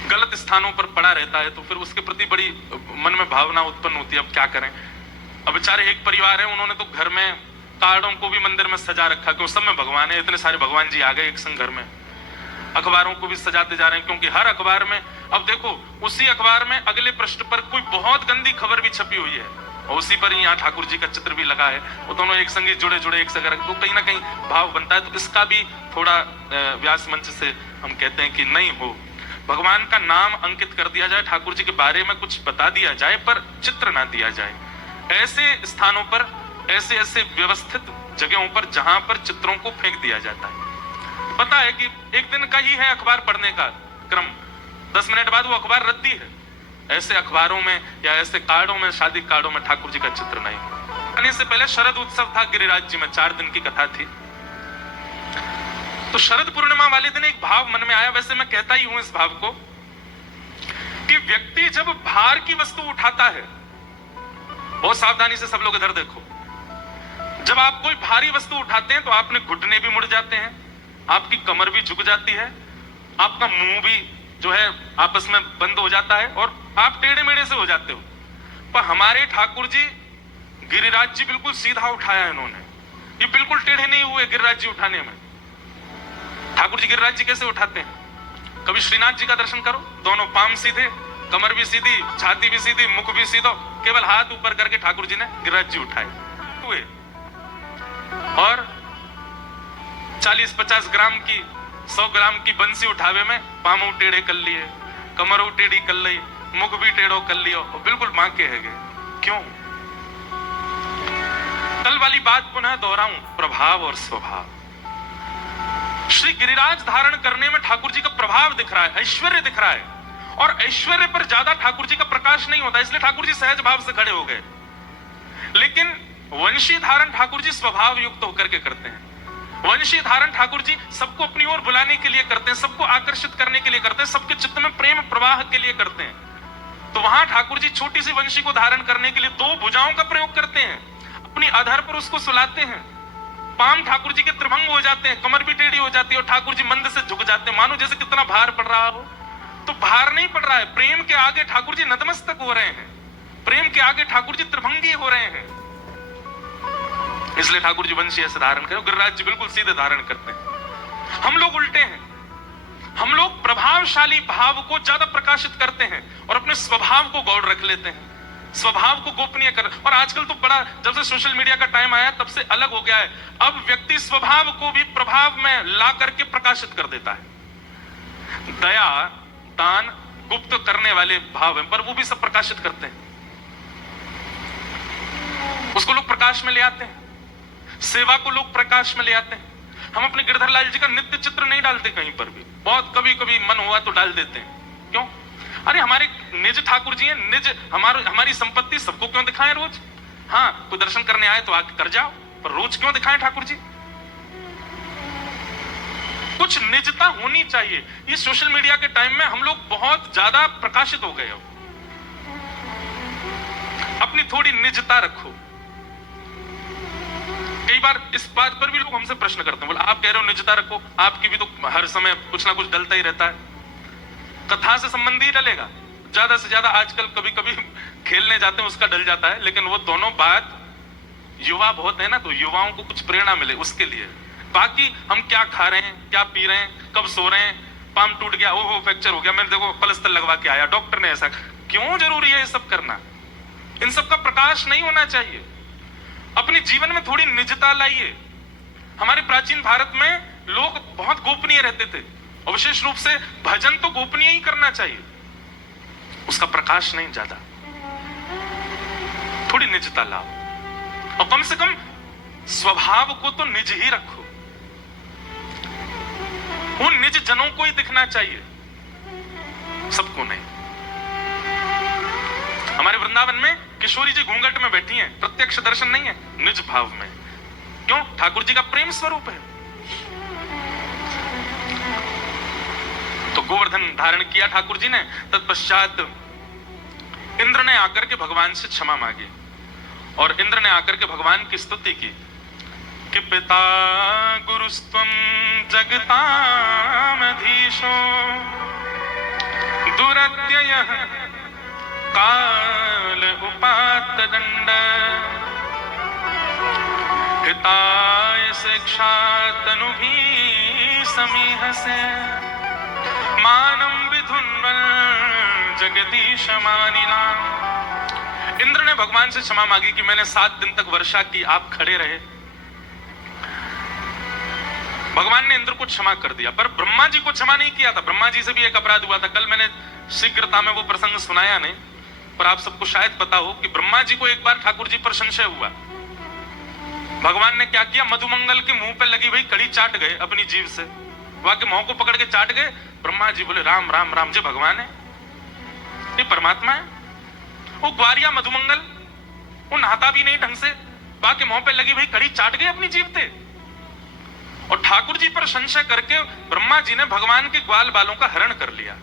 गलत स्थानों पर पड़ा रहता है तो फिर उसके प्रति बड़ी मन में भावना उत्पन्न होती है। अब क्या करें? अब बेचारे एक परिवार है, उन्होंने तो घर में कार्डों को भी मंदिर में सजा रखा, क्यों? सब में भगवान है, इतने सारे भगवान जी आ गए एक संग घर में। अखबारों को भी सजाते जा रहे हैं, क्योंकि हर अखबार में, अब देखो उसी अखबार में अगले पृष्ठ पर कोई बहुत गंदी खबर भी छपी हुई है और उसी पर यहाँ ठाकुर जी का चित्र भी लगा है, वो दोनों एक संग जुड़े एक संग, तो कहीं ना कहीं भाव बनता है। तो इसका भी थोड़ा व्यास मंच से हम कहते हैं कि नहीं हो, भगवान का नाम अंकित कर दिया जाए, ठाकुर जी के बारे में कुछ बता दिया जाए, पर चित्र ना दिया जाए। ऐसे स्थानों पर, ऐसे व्यवस्थित जगहों पर जहां पर चित्रों को फेंक दिया जाता है। पता है कि एक दिन का ही है अखबार पढ़ने का क्रम, 10 मिनट बाद वो अखबार रद्दी है। ऐसे अखबारों में या ऐसे कार्डों में, शादी कार्डों में ठाकुर जी का चित्र नहीं। आने से पहले शरद उत्सव था गिरिराज जी में, 4 दिन की कथा थी। तो शरद पूर्णिमा वाले दिन एक भाव मन में आया, वैसे मैं कहता ही हूं इस भाव को, कि व्यक्ति जब भार की वस्तु उठाता है, बहुत सावधानी से सब लोग इधर देखो, जब आप कोई भारी वस्तु उठाते हैं तो आपने घुटने भी मुड़ जाते हैं, आपकी कमर भी झुक जाती है, आपका मुंह भी जो है आपस में बंद हो जाता है और आप टेढ़े मेढ़े से हो जाते हो। पर हमारे ठाकुर जी, गिरिराज जी बिल्कुल सीधा उठाया इन्होंने, ये बिल्कुल टेढ़े नहीं हुए गिरिराज जी उठाने में। ठाकुर जी गिरिराज जी कैसे उठाते हैं? कभी श्रीनाथ जी का दर्शन करो, दोनों पाम सीधे, कमर भी सीधी, छाती भी सीधी, मुख भी सीधा, केवल हाथ ऊपर करके ठाकुर जी ने गिरिराज जी उठाए हुए। और 40-50 ग्राम की, 100 ग्राम की बंसी उठावे में पामू टेढ़े कर लिए, कमरों टेढ़ी कर ली, मुख भी टेढ़ो कर लियो, बिल्कुल बांके है गए। क्यों? कल वाली बात पुनः दोहराऊं, प्रभाव और स्वभाव। श्री गिरिराज धारण करने में ठाकुर जी का प्रभाव दिख रहा है, ऐश्वर्य दिख रहा है, और ऐश्वर्य पर ज्यादा ठाकुर जी का प्रकाश नहीं होता, इसलिए ठाकुर जी सहज भाव से खड़े हो गए। लेकिन वंशी धारण ठाकुर जी स्वभाव युक्त होकर के करते हैं। वंशी धारण ठाकुर जी सबको अपनी ओर बुलाने के लिए करते हैं, सबको आकर्षित करने के लिए करते हैं, सबके चित्त में प्रेम प्रवाह के लिए करते हैं। तो वहां ठाकुर जी छोटी सी वंशी को धारण करने के लिए 2 भुजाओं का प्रयोग करते हैं, अपनी आधार पर उसको सुलाते हैं। पाम ठाकुर जी के त्रिभंग हो जाते हैं, कमर भी टेढ़ी हो जाती है और ठाकुर जी मंद से झुक जाते हैं, मानो जैसे कितना भार पड़ रहा हो। तो भार नहीं पड़ रहा है, प्रेम के आगे ठाकुर जी नतमस्तक हो रहे हैं, प्रेम के आगे ठाकुर जी त्रिभंगी हो रहे हैं। इसलिए ठाकुर जी वंशी ऐसे धारण करें, गिरिराज जी बिल्कुल सीधे धारण करते हैं। हम लोग उल्टे हैं, हम लोग प्रभावशाली भाव को ज्यादा प्रकाशित करते हैं और अपने स्वभाव को गौड़ रख लेते हैं, स्वभाव को गोपनीय कर। और आजकल तो बड़ा, जब से सोशल मीडिया का टाइम आया तब से अलग हो गया है। अब व्यक्ति स्वभाव को भी प्रभाव में ला करके प्रकाशित कर देता है। दया, दान गुप्त करने वाले भाव हैं, पर वो भी सब प्रकाशित करते हैं, उसको लोग प्रकाश में ले आते हैं। सेवा को लोग प्रकाश में ले आते हैं। हम अपने गिरधर लाल जी का नित्य चित्र नहीं डालते कहीं पर भी, बहुत कभी कभी मन हुआ तो डाल देते हैं। क्यों? अरे हमारे निज ठाकुर जी हैं, निज हमारी संपत्ति सबको क्यों दिखाएं रोज? हाँ, कोई दर्शन करने आए तो आके कर जाओ, पर रोज क्यों दिखाएं ठाकुर जी? कुछ निजता होनी चाहिए। ये सोशल मीडिया के टाइम में हम लोग बहुत ज्यादा प्रकाशित हो गए हो। अपनी थोड़ी निजता रखो। कई बार इस बात पर भी लोग हमसे प्रश्न करते हैं, बोला आप कह रहे हो निजता रखो, आपकी भी तो हर समय कुछ ना कुछ डलता ही रहता है। कथा से संबंध ही डलेगा ज्यादा से ज्यादा। आजकल कभी कभी खेलने जाते हैं उसका डल जाता है, लेकिन वो दोनों बात, युवा बहुत है ना, तो युवाओं को कुछ प्रेरणा मिले उसके लिए। बाकी हम क्या खा रहे हैं, क्या पी रहे हैं, कब सो रहे हैं, पाम टूट गया, ओहो फ्रैक्चर हो गया, मैंने देखो पलस्तर लगवा के आया, डॉक्टर ने ऐसा, क्यों जरूरी है ये सब करना? इन सब का प्रकाश नहीं होना चाहिए। अपने जीवन में थोड़ी निजता लाइए। हमारे प्राचीन भारत में लोग बहुत गोपनीय रहते थे, और विशेष रूप से भजन तो गोपनीय ही करना चाहिए, उसका प्रकाश नहीं ज्यादा। थोड़ी निजता लाओ, और कम से कम स्वभाव को तो निज ही रखो। उन निज जनों को ही दिखना चाहिए, सबको नहीं। हमारे वृंदावन में किशोरी जी घूंघट में बैठी हैं, प्रत्यक्ष दर्शन नहीं है, निज भाव में। क्यों? ठाकुर जी का प्रेम स्वरूप है। तो गोवर्धन धारण किया ठाकुर जी ने। तत्पश्चात इंद्र ने आकर के भगवान से क्षमा मांगी, और इंद्र ने आकर के भगवान की स्तुति की कि पिता गुरुस्त्वं जगतामधीशो दुरत्ययः काल उपात्त दंड हिताय शिक्षा तनुभि समीहसे मानम विधुन्वन् जगदीश मानिला। इंद्र ने भगवान से क्षमा मांगी कि मैंने 7 दिन तक वर्षा की, आप खड़े रहे। भगवान ने इंद्र को क्षमा कर दिया, पर ब्रह्मा जी को क्षमा नहीं किया था। ब्रह्मा जी से भी एक अपराध हुआ था। कल मैंने शीघ्रता में वो प्रसंग सुनाया नहीं, पर आप सबको शायद पता हो कि ब्रह्मा जी को एक बार ठाकुर जी पर संशय हुआ। भगवान ने क्या किया? मधुमंगल के मुंह पे लगी हुई कड़ी चाट गए अपनी जीभ से, वहां के मुंह को पकड़ के चाट गए। ब्रह्मा जी बोले राम राम राम, जी भगवान है, ये परमात्मा है। वो ग्वारिया मधुमंगल, वो नहाता भी नहीं ढंग से, वहां के मुंह पे लगी हुई कड़ी चाट गए अपनी जीभ से। और ठाकुर जी पर संशय करके ब्रह्मा जी ने भगवान के ग्वाल बालों का हरण कर लिया।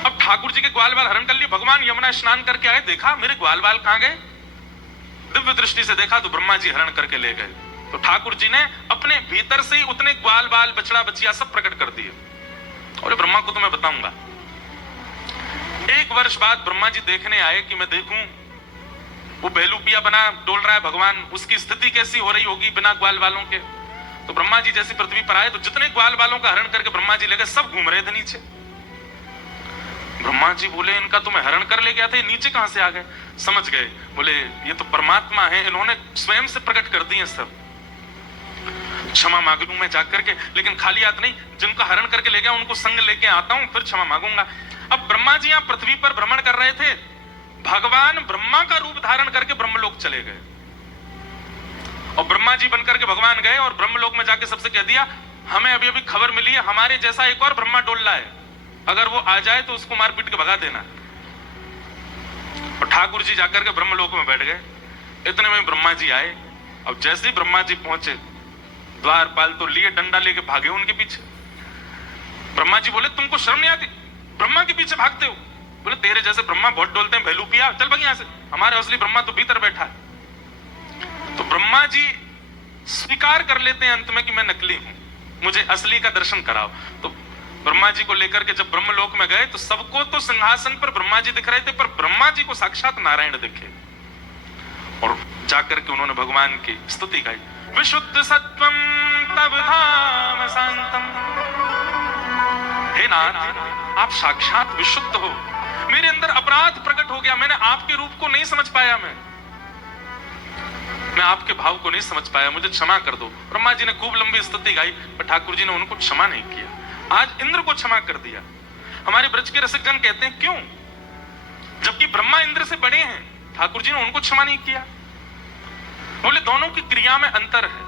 अब ठाकुर जी के ग्वाल बाल हरण कर लिए। भगवान यमुना स्नान करके आए, देखा मेरे ग्वाल बाल कहां गए, दिव्य दृष्टि से देखा तो ब्रह्मा जी हरण करके ले गए। तो ठाकुर जी ने अपने भीतर से ही उतने ग्वाल बाल बछड़ा बछिया सब प्रकट कर दिए। और ब्रह्मा को तो मैं बताऊंगा। 1 वर्ष बाद ब्रह्मा जी देखने आए कि मैं देखूं वो बेलूपिया बना डोल रहा है भगवान, उसकी स्थिति कैसी हो रही होगी बिना ग्वाल बालों के। तो ब्रह्मा जी जैसी पृथ्वी पर आए तो जितने ग्वाल बालों का हरण करके ब्रह्मा जी ले गए, सब घूम रहे थे नीचे। ब्रह्मा जी बोले इनका तो मैं हरण कर ले गया था, ये नीचे कहां से आ गए? समझ गए, बोले ये तो परमात्मा है, इन्होंने स्वयं से प्रकट कर दिए सब। क्षमा मांग लूं मैं जाकर के, लेकिन खाली हाथ नहीं, जिनका हरण करके ले गया उनको संग लेके आता हूं, फिर क्षमा मांगूंगा। अब ब्रह्मा जी यहां पृथ्वी पर भ्रमण कर रहे थे, भगवान ब्रह्मा का रूप धारण करके ब्रह्मलोक चले गए। और ब्रह्मा जी बनकर के भगवान गए और ब्रह्मलोक में जाके सबसे कह दिया, हमें अभी अभी खबर मिली है हमारे जैसा एक और ब्रह्मा डोल रहा है, अगर वो आ जाए तो उसको मार पीट के भगा देना। और ठाकुर जी जाकर के ब्रह्मलोक में बैठ गए। इतने में ब्रह्मा जी आए। अब जैसे ही ब्रह्मा जी पहुंचे, द्वारपाल तो लिए डंडा लेके भागे उनके पीछे। ब्रह्मा जी बोले तुमको शर्म नहीं आती, ब्रह्मा के पीछे भागते हो? बोले तेरे जैसे ब्रह्मा बहुत डोलते हैं, भैलूपिया चल भाग यहां से, हमारे असली ब्रह्मा तो भीतर बैठा है। तो ब्रह्मा जी स्वीकार कर लेते हैं अंत में कि मैं नकली हूं, मुझे असली का दर्शन कराओ। तो ब्रह्मा जी को लेकर के जब ब्रह्मलोक में गए तो सबको तो सिंहासन पर ब्रह्मा जी दिख रहे थे, पर ब्रह्मा जी को साक्षात नारायण दिखे। और जाकर के उन्होंने भगवान की स्तुति गाई, विशुद्ध सत्वम तव धाम शांतम हे नाथ, आप साक्षात विशुद्ध हो, मेरे अंदर अपराध प्रकट हो गया, मैंने आपके रूप को नहीं समझ पाया, मैं आपके भाव को नहीं समझ पाया, मुझे क्षमा कर दो। ब्रह्मा जी ने खूब लंबी स्तुति गाई, पर ठाकुर जी ने उनको क्षमा नहीं किया। आज इंद्र को क्षमा कर दिया। हमारे ब्रज के रसिक जन कहते हैं क्यों, जबकि ब्रह्मा इंद्र से बड़े हैं, ठाकुर जी ने उनको क्षमा नहीं किया। बोले दोनों की क्रिया में अंतर है।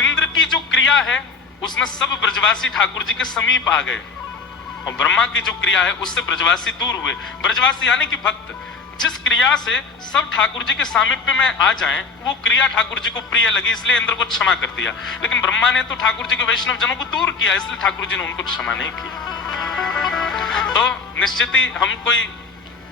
इंद्र की जो क्रिया है उसमें सब ब्रजवासी ठाकुर जी के समीप आ गए, और ब्रह्मा की जो क्रिया है उससे ब्रजवासी दूर हुए। ब्रजवासी यानी कि भक्त, जिस क्रिया से सब ठाकुर जी के सामीप्य में आ जाएं, वो क्रिया ठाकुर जी को प्रिय लगी, इसलिए इंद्र को क्षमा कर दिया। लेकिन ब्रह्मा ने तो ठाकुर जी के वैष्णव जनों को दूर किया, इसलिए ठाकुर जी ने उनको क्षमा नहीं किया। तो निश्चित ही हम कोई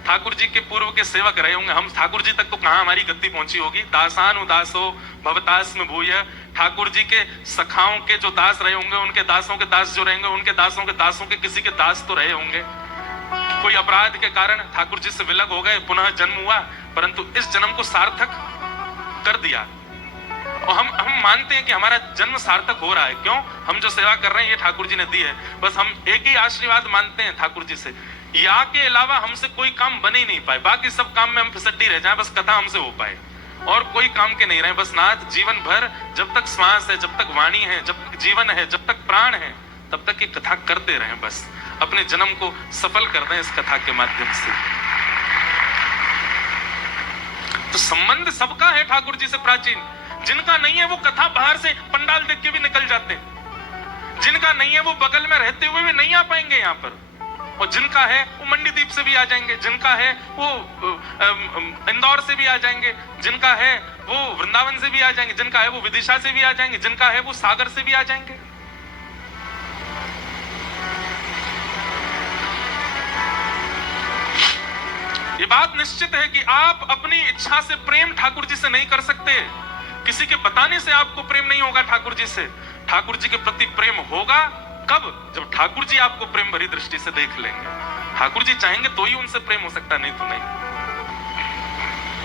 ठाकुर जी के पूर्व के सेवक रहे होंगे, हम ठाकुर जी तक तो कहां हमारी गति पहुंची होगी। दासान उदासो भवतास में भूय, ठाकुर जी के सखाओं के जो दास रहे होंगे, उनके दासों के दास जो रहेंगे, उनके दासों के दासों के किसी के दास तो रहे होंगे। कोई अपराध के कारण ठाकुर जी से विलग हो गए, पुनः जन्म हुआ, परंतु इस जन्म को सार्थक कर दिया। और हम मानते हैं कि हमारा जन्म सार्थक हो रहा है। क्यों? हम जो सेवा कर रहे हैं ये ठाकुर जी ने दी है। बस हम एक ही आशीर्वाद मानते हैं ठाकुर जी से, या के अलावा हमसे कोई काम बन ही नहीं पाए, बाकी सब काम में हम फिसड्डी रह जाएं, बस कथा हमसे हो पाए, और कोई काम के नहीं रहे। बस नाथ जीवन भर जब तक श्वास है, जब तक वाणी है, जब तक जीवन है, जब तक प्राण है, तब तक ये कथा करते रहें, बस अपने जन्म को सफल कर दें इस कथा के माध्यम से। तो संबंध सबका है ठाकुर जी से प्राचीन। जिनका नहीं है वो कथा बाहर से पंडाल देख के भी निकल जाते हैं, जिनका नहीं है वो बगल में रहते हुए भी नहीं आ पाएंगे यहाँ पर, और जिनका है वो मंडीदीप से भी आ जाएंगे, जिनका है वो इंदौर से भी आ जाएंगे, जिनका है वो वृंदावन से भी आ जाएंगे, जिनका है वो विदिशा से भी आ जाएंगे, जिनका है वो सागर से भी आ जाएंगे। ये बात निश्चित है कि आप अपनी इच्छा से प्रेम ठाकुर जी से नहीं कर सकते, किसी के बताने से आपको प्रेम नहीं होगा ठाकुर जी से। ठाकुर जी के प्रति प्रेम होगा कब? जब ठाकुर जी आपको प्रेम भरी दृष्टि से देख लेंगे। ठाकुर जी चाहेंगे तो ही उनसे प्रेम हो सकता, नहीं तो नहीं।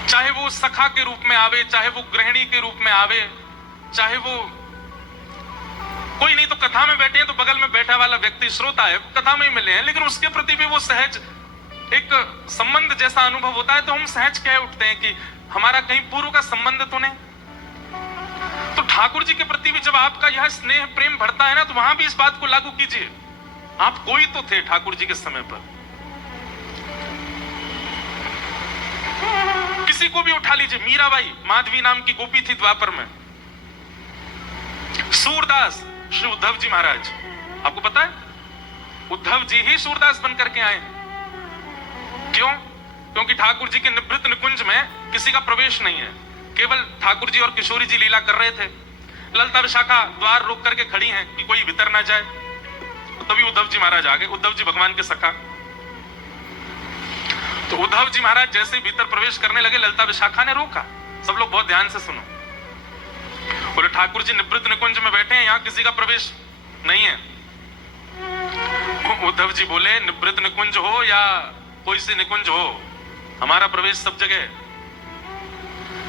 चाहे वो सखा के रूप में आवे, चाहे वो गृहिणी के रूप में आवे, चाहे वो कोई नहीं तो कथा में बैठे हैं तो बगल में बैठा वाला व्यक्ति श्रोता है, कथा में ही मिले हैं, लेकिन उसके प्रति भी वो सहज एक संबंध जैसा अनुभव होता है, तो हम सहज कह उठते हैं कि हमारा कहीं पूर्व का संबंध तो नहीं। तो ठाकुर जी के प्रति भी जब आपका यह स्नेह प्रेम बढ़ता है ना, तो वहां भी इस बात को लागू कीजिए। आप कोई तो थे ठाकुर जी के समय पर, किसी को भी उठा लीजिए। मीराबाई माधवी नाम की गोपी थी द्वापर में, सूरदास श्री उद्धव जी महाराज, आपको पता है उद्धव जी ही सूरदास बनकर के आए हैं। क्यों? क्योंकि ठाकुर जी के निवृत्त निकुंज में किसी का प्रवेश नहीं है, केवल ठाकुर जी और किशोरी जी लीला कर रहे थे। ललिता विशाखा द्वार रोक करके खड़ी हैं कि कोई भीतर ना जाए, तो तभी उद्धव जी महाराज आ गए। उद्धव जी भगवान के सखा, तो उद्धव जी महाराज जैसे भीतर प्रवेश करने लगे, ललिता विशाखा ने रोका। सब लोग बहुत ध्यान से सुनो। बोले ठाकुर जी निवृत्त निकुंज में बैठे हैं, यहां किसी का प्रवेश नहीं है। उद्धव जी बोले निवृत्त निकुंज हो या कोई सी निकुंज हो, हमारा प्रवेश सब जगह।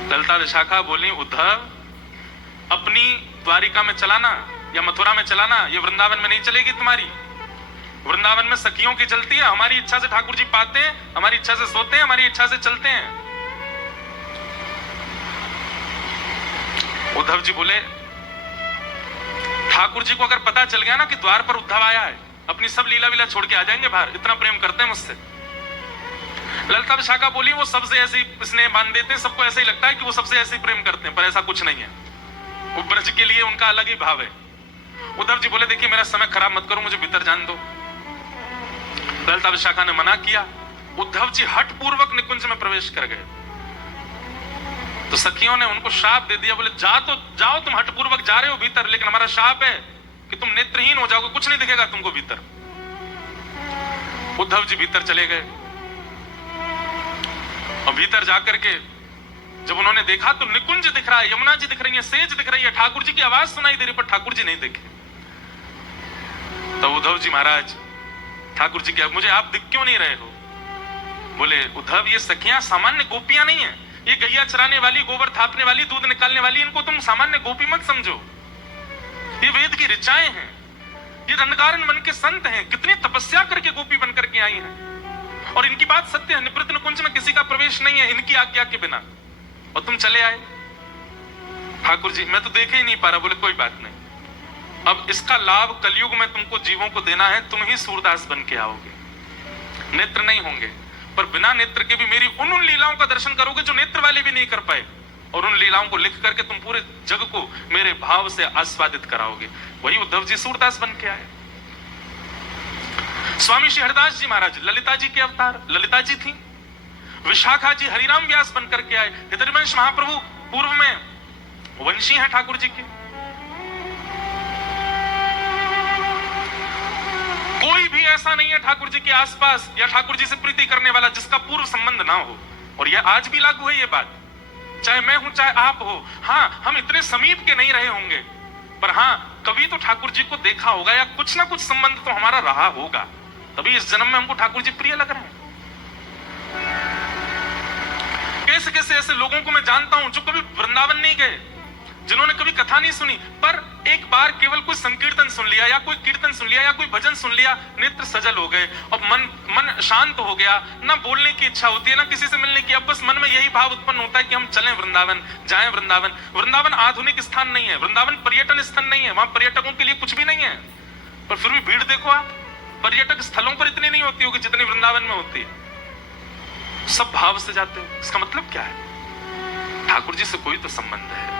ललिता विशाखा बोली उद्धव अपनी द्वारिका में चलाना या मथुरा में चलाना, ये वृंदावन में नहीं चलेगी तुम्हारी। वृंदावन में सखियों की चलती है, हमारी इच्छा से ठाकुर जी पाते हैं, हमारी इच्छा से सोते हैं, हमारी इच्छा से चलते हैं। उद्धव जी बोले ठाकुर जी को अगर पता चल गया ना कि द्वार पर उद्धव आया है, अपनी सब लीला वीला छोड़ के आ जाएंगे बाहर, इतना प्रेम करते हैं मुझसे। ललिता विशाखा बोली वो सबसे ऐसे स्नेह मान देते हैं, सबको ऐसे ही लगता है कि वो सबसे ऐसे ही प्रेम करते हैं, पर ऐसा कुछ नहीं है। वो ब्रज के लिए उनका अलग ही भाव है। उद्धव जी बोले देखिए मेरा समय खराब मत करो, मुझे भीतर जाने दो। ललिता विशाखा ने मना किया। उद्धव जी हठ पूर्वक निकुंज में प्रवेश कर गए, तो सखियों ने उनको शाप दे दिया। बोले जाओ तुम हठ पूर्वक जा रहे हो भीतर, लेकिन हमारा शाप है कि तुम नेत्रहीन हो जाओगे, कुछ नहीं दिखेगा तुमको भीतर। उद्धव जी भीतर चले गए, और भीतर जाकर के जब उन्होंने देखा तो निकुंज दिख रहा है, यमुना जी दिख रही है, सेज दिख रही है, ठाकुर जी की आवाज सुनाई दे रही, पर ठाकुर जी नहीं दिखे। तो उद्धव जी महाराज ठाकुर जी के मुझे आप दिख क्यों नहीं रहे हो? बोले उद्धव ये सखियां सामान्य गोपियां नहीं है, ये गैया चराने वाली, गोबर थापने वाली, दूध निकालने वाली, इनको तुम सामान्य गोपी मत समझो, ये वेद की ऋचाएं हैं। ये रंगारन मन के संत हैं, कितनी तपस्या करके गोपी बन करके आई हैं, और इनकी बात सत्य है, निवृत्त निकुंज में किसी का प्रवेश नहीं है इनकी आज्ञा के बिना, और तुम चले आए। ठाकुर जी मैं तो देखे ही नहीं पा रहा। बोले कोई बात नहीं, अब इसका लाभ कलयुग में तुमको जीवों को देना है, तुम ही सूरदास बन के आओगे, नेत्र नहीं होंगे, पर बिना नेत्र के भी मेरी उन लीलाओं का दर्शन करोगे जो नेत्र वाले भी नहीं कर पाए, और उन लीलाओं को लिख करके तुम पूरे जग को मेरे भाव से आस्वादित कराओगे। वही उद्धव जी सूरदास बन के आए। स्वामी श्री हरिदास जी महाराज ललिता जी के अवतार, ललिता जी थी। विशाखा जी हरिराम व्यास बन करके आए। हृदयवंश महाप्रभु पूर्व में वंशी हैं ठाकुर जी के। कोई भी ऐसा नहीं है ठाकुर जी के आसपास या ठाकुर जी से प्रीति करने वाला जिसका पूर्व संबंध ना हो, और यह आज भी लागू है ये बात, चाहे मैं हूं चाहे आप हो। हाँ, हम इतने समीप के नहीं रहे होंगे, पर हाँ कभी तो ठाकुर जी को देखा होगा या कुछ ना कुछ संबंध तो हमारा रहा होगा, तभी इस जन्म में हमको ठाकुर जी प्रिय लग रहे हैं। कैसे कैसे ऐसे लोगों को मैं जानता हूं जो कभी वृंदावन नहीं गए, जिन्होंने कभी कथा नहीं सुनी, पर एक बार केवल कोई संकीर्तन सुन लिया या कोई कीर्तन सुन लिया या कोई भजन सुन लिया, नेत्र सजल हो गए और मन शांत हो गया, ना बोलने की इच्छा होती है ना किसी से मिलने की। अब बस मन में यही भाव उत्पन्न होता है कि हम चलें वृंदावन, जाएं वृंदावन। वृंदावन आधुनिक स्थान नहीं है, वृंदावन पर्यटन स्थान नहीं है, वहां पर्यटकों के लिए कुछ भी नहीं है, पर फिर भी भीड़ देखो आप, पर्यटक स्थलों पर इतनी नहीं होती होगी जितनी वृंदावन में होती है। सब भाव से जाते हैं। इसका मतलब क्या है? ठाकुर जी से कोई तो संबंध है।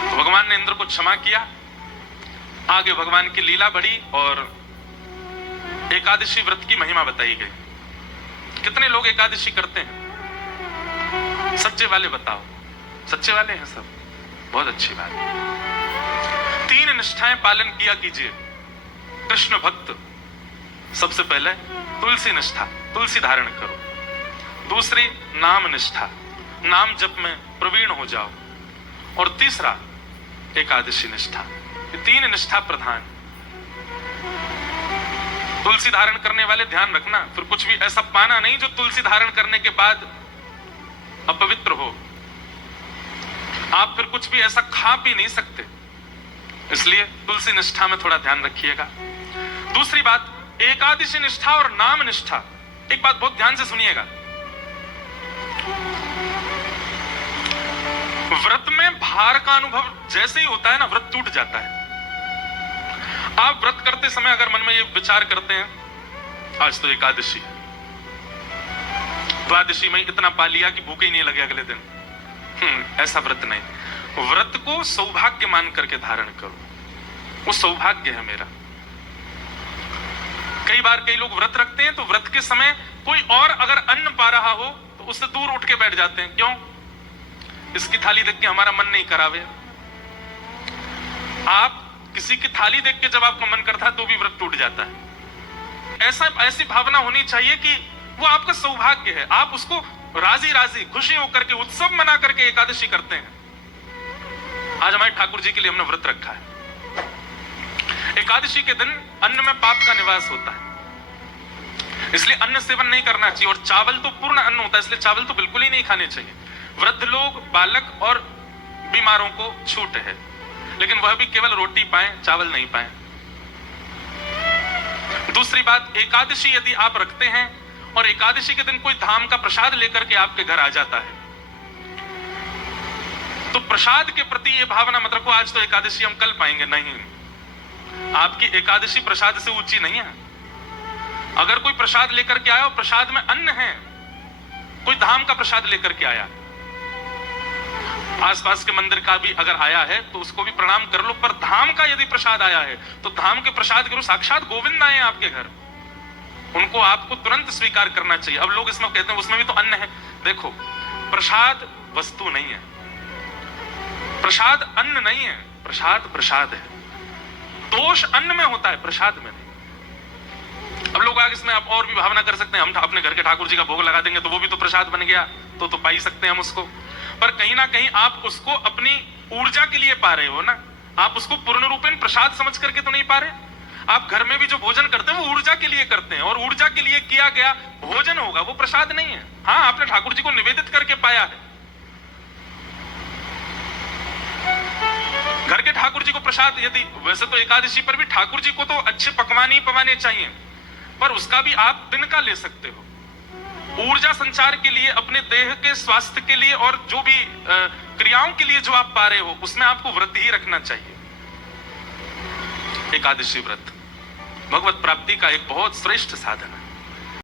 तो भगवान ने इंद्र को क्षमा किया। आगे भगवान की लीला बढ़ी और एकादशी व्रत की महिमा बताई गई। कितने लोग एकादशी करते हैं? सच्चे वाले बताओ। सच्चे वाले हैं सब, बहुत अच्छी बात। 3 निष्ठाएं पालन किया कीजिए। कृष्ण भक्त, सबसे पहले तुलसी निष्ठा, तुलसी धारण करो। दूसरी नाम निष्ठा, नाम जप में प्रवीण हो जाओ। और तीसरा एकादशी निष्ठा। ये 3 निष्ठा प्रधान। तुलसी धारण करने वाले ध्यान रखना, फिर कुछ भी ऐसा पाना नहीं जो तुलसी धारण करने के बाद अपवित्र हो। आप फिर कुछ भी ऐसा खा पी नहीं सकते, इसलिए तुलसी निष्ठा में थोड़ा ध्यान रखिएगा। दूसरी बात, एकादशी निष्ठा और नाम निष्ठा। एक बात बहुत ध्यान से सुनिएगा, व्रत में भार का अनुभव जैसे ही होता है ना, व्रत टूट जाता है। आप व्रत करते समय अगर मन में ये विचार करते हैं आज तो एकादशी है, द्वादशी में इतना पा लिया कि भूखे ही नहीं लगे अगले दिन, ऐसा व्रत नहीं। व्रत को सौभाग्य मान करके धारण करो, वो सौभाग्य है मेरा। कई बार कई लोग व्रत रखते हैं तो व्रत के समय कोई और अगर अन्न पा रहा हो तो उससे दूर उठ के बैठ जाते हैं। क्यों? इसकी थाली देख के हमारा मन नहीं करावे। आप किसी की थाली देख के जब आपका मन करता है तो भी व्रत टूट जाता है। ऐसी भावना होनी चाहिए कि वो आपका सौभाग्य है, आप उसको राजी राजी खुशी होकर के उत्सव मना करके एकादशी करते हैं। आज हमारे ठाकुर जी के लिए हमने व्रत रखा है। एकादशी के दिन अन्न में पाप का निवास होता है, इसलिए अन्न सेवन नहीं करना चाहिए। और चावल तो पूर्ण अन्न होता है, इसलिए चावल तो बिल्कुल ही नहीं खाने चाहिए। वृद्ध लोग, बालक और बीमारों को छूट है, लेकिन वह भी केवल रोटी पाएं, चावल नहीं पाएं। दूसरी बात, एकादशी यदि आप रखते हैं और एकादशी के दिन कोई धाम का प्रसाद लेकर के आपके घर आ जाता है, तो प्रसाद के प्रति यह भावना मत रखो आज तो एकादशी हम कल पाएंगे। नहीं, आपकी एकादशी प्रसाद से ऊंची नहीं है। अगर कोई प्रसाद लेकर के आया और प्रसाद में अन्न है, कोई धाम का प्रसाद लेकर के आया, आसपास के मंदिर का भी अगर आया है तो उसको भी प्रणाम कर लो, पर धाम का यदि प्रसाद आया है तो धाम के प्रसाद करो। साक्षात गोविंद आए आपके घर, उनको आपको तुरंत स्वीकार करना चाहिए। अब लोग इसमें कहते हैं उसमें भी तो अन्न है। देखो, प्रसाद वस्तु नहीं है, प्रसाद अन्न नहीं है, प्रसाद प्रसाद है। दोष अन्न में होता है, प्रसाद में नहीं। अब लोग आगे इसमें आप और भी भावना कर सकते हैं, हम अपने घर के ठाकुर जी का भोग लगा देंगे तो वो भी तो प्रसाद बन गया, तो पा ही सकते हैं हम उसको। पर कहीं ना कहीं आप उसको अपनी ऊर्जा के लिए पा रहे हो ना, आप उसको पूर्ण रूपेण प्रसाद समझ करके तो नहीं पा रहे। आप घर में भी जो भोजन करते हैं वो ऊर्जा के लिए करते हैं, और ऊर्जा के लिए किया गया भोजन होगा, वो प्रसाद नहीं है। हाँ, आपने ठाकुर जी को निवेदित करके पाया है। घर के ठाकुर जी को प्रसाद, यदि वैसे तो एकादशी पर भी ठाकुर जी को तो अच्छे पकवान ही पवाने चाहिए, पर उसका भी आप दिन का ले सकते हो, ऊर्जा संचार के लिए, अपने देह के स्वास्थ्य के लिए, और जो भी क्रियाओं के लिए जो आप पा रहे हो, उसमें आपको व्रत ही रखना चाहिए। एकादशी व्रत भगवत प्राप्ति का एक बहुत श्रेष्ठ साधन है।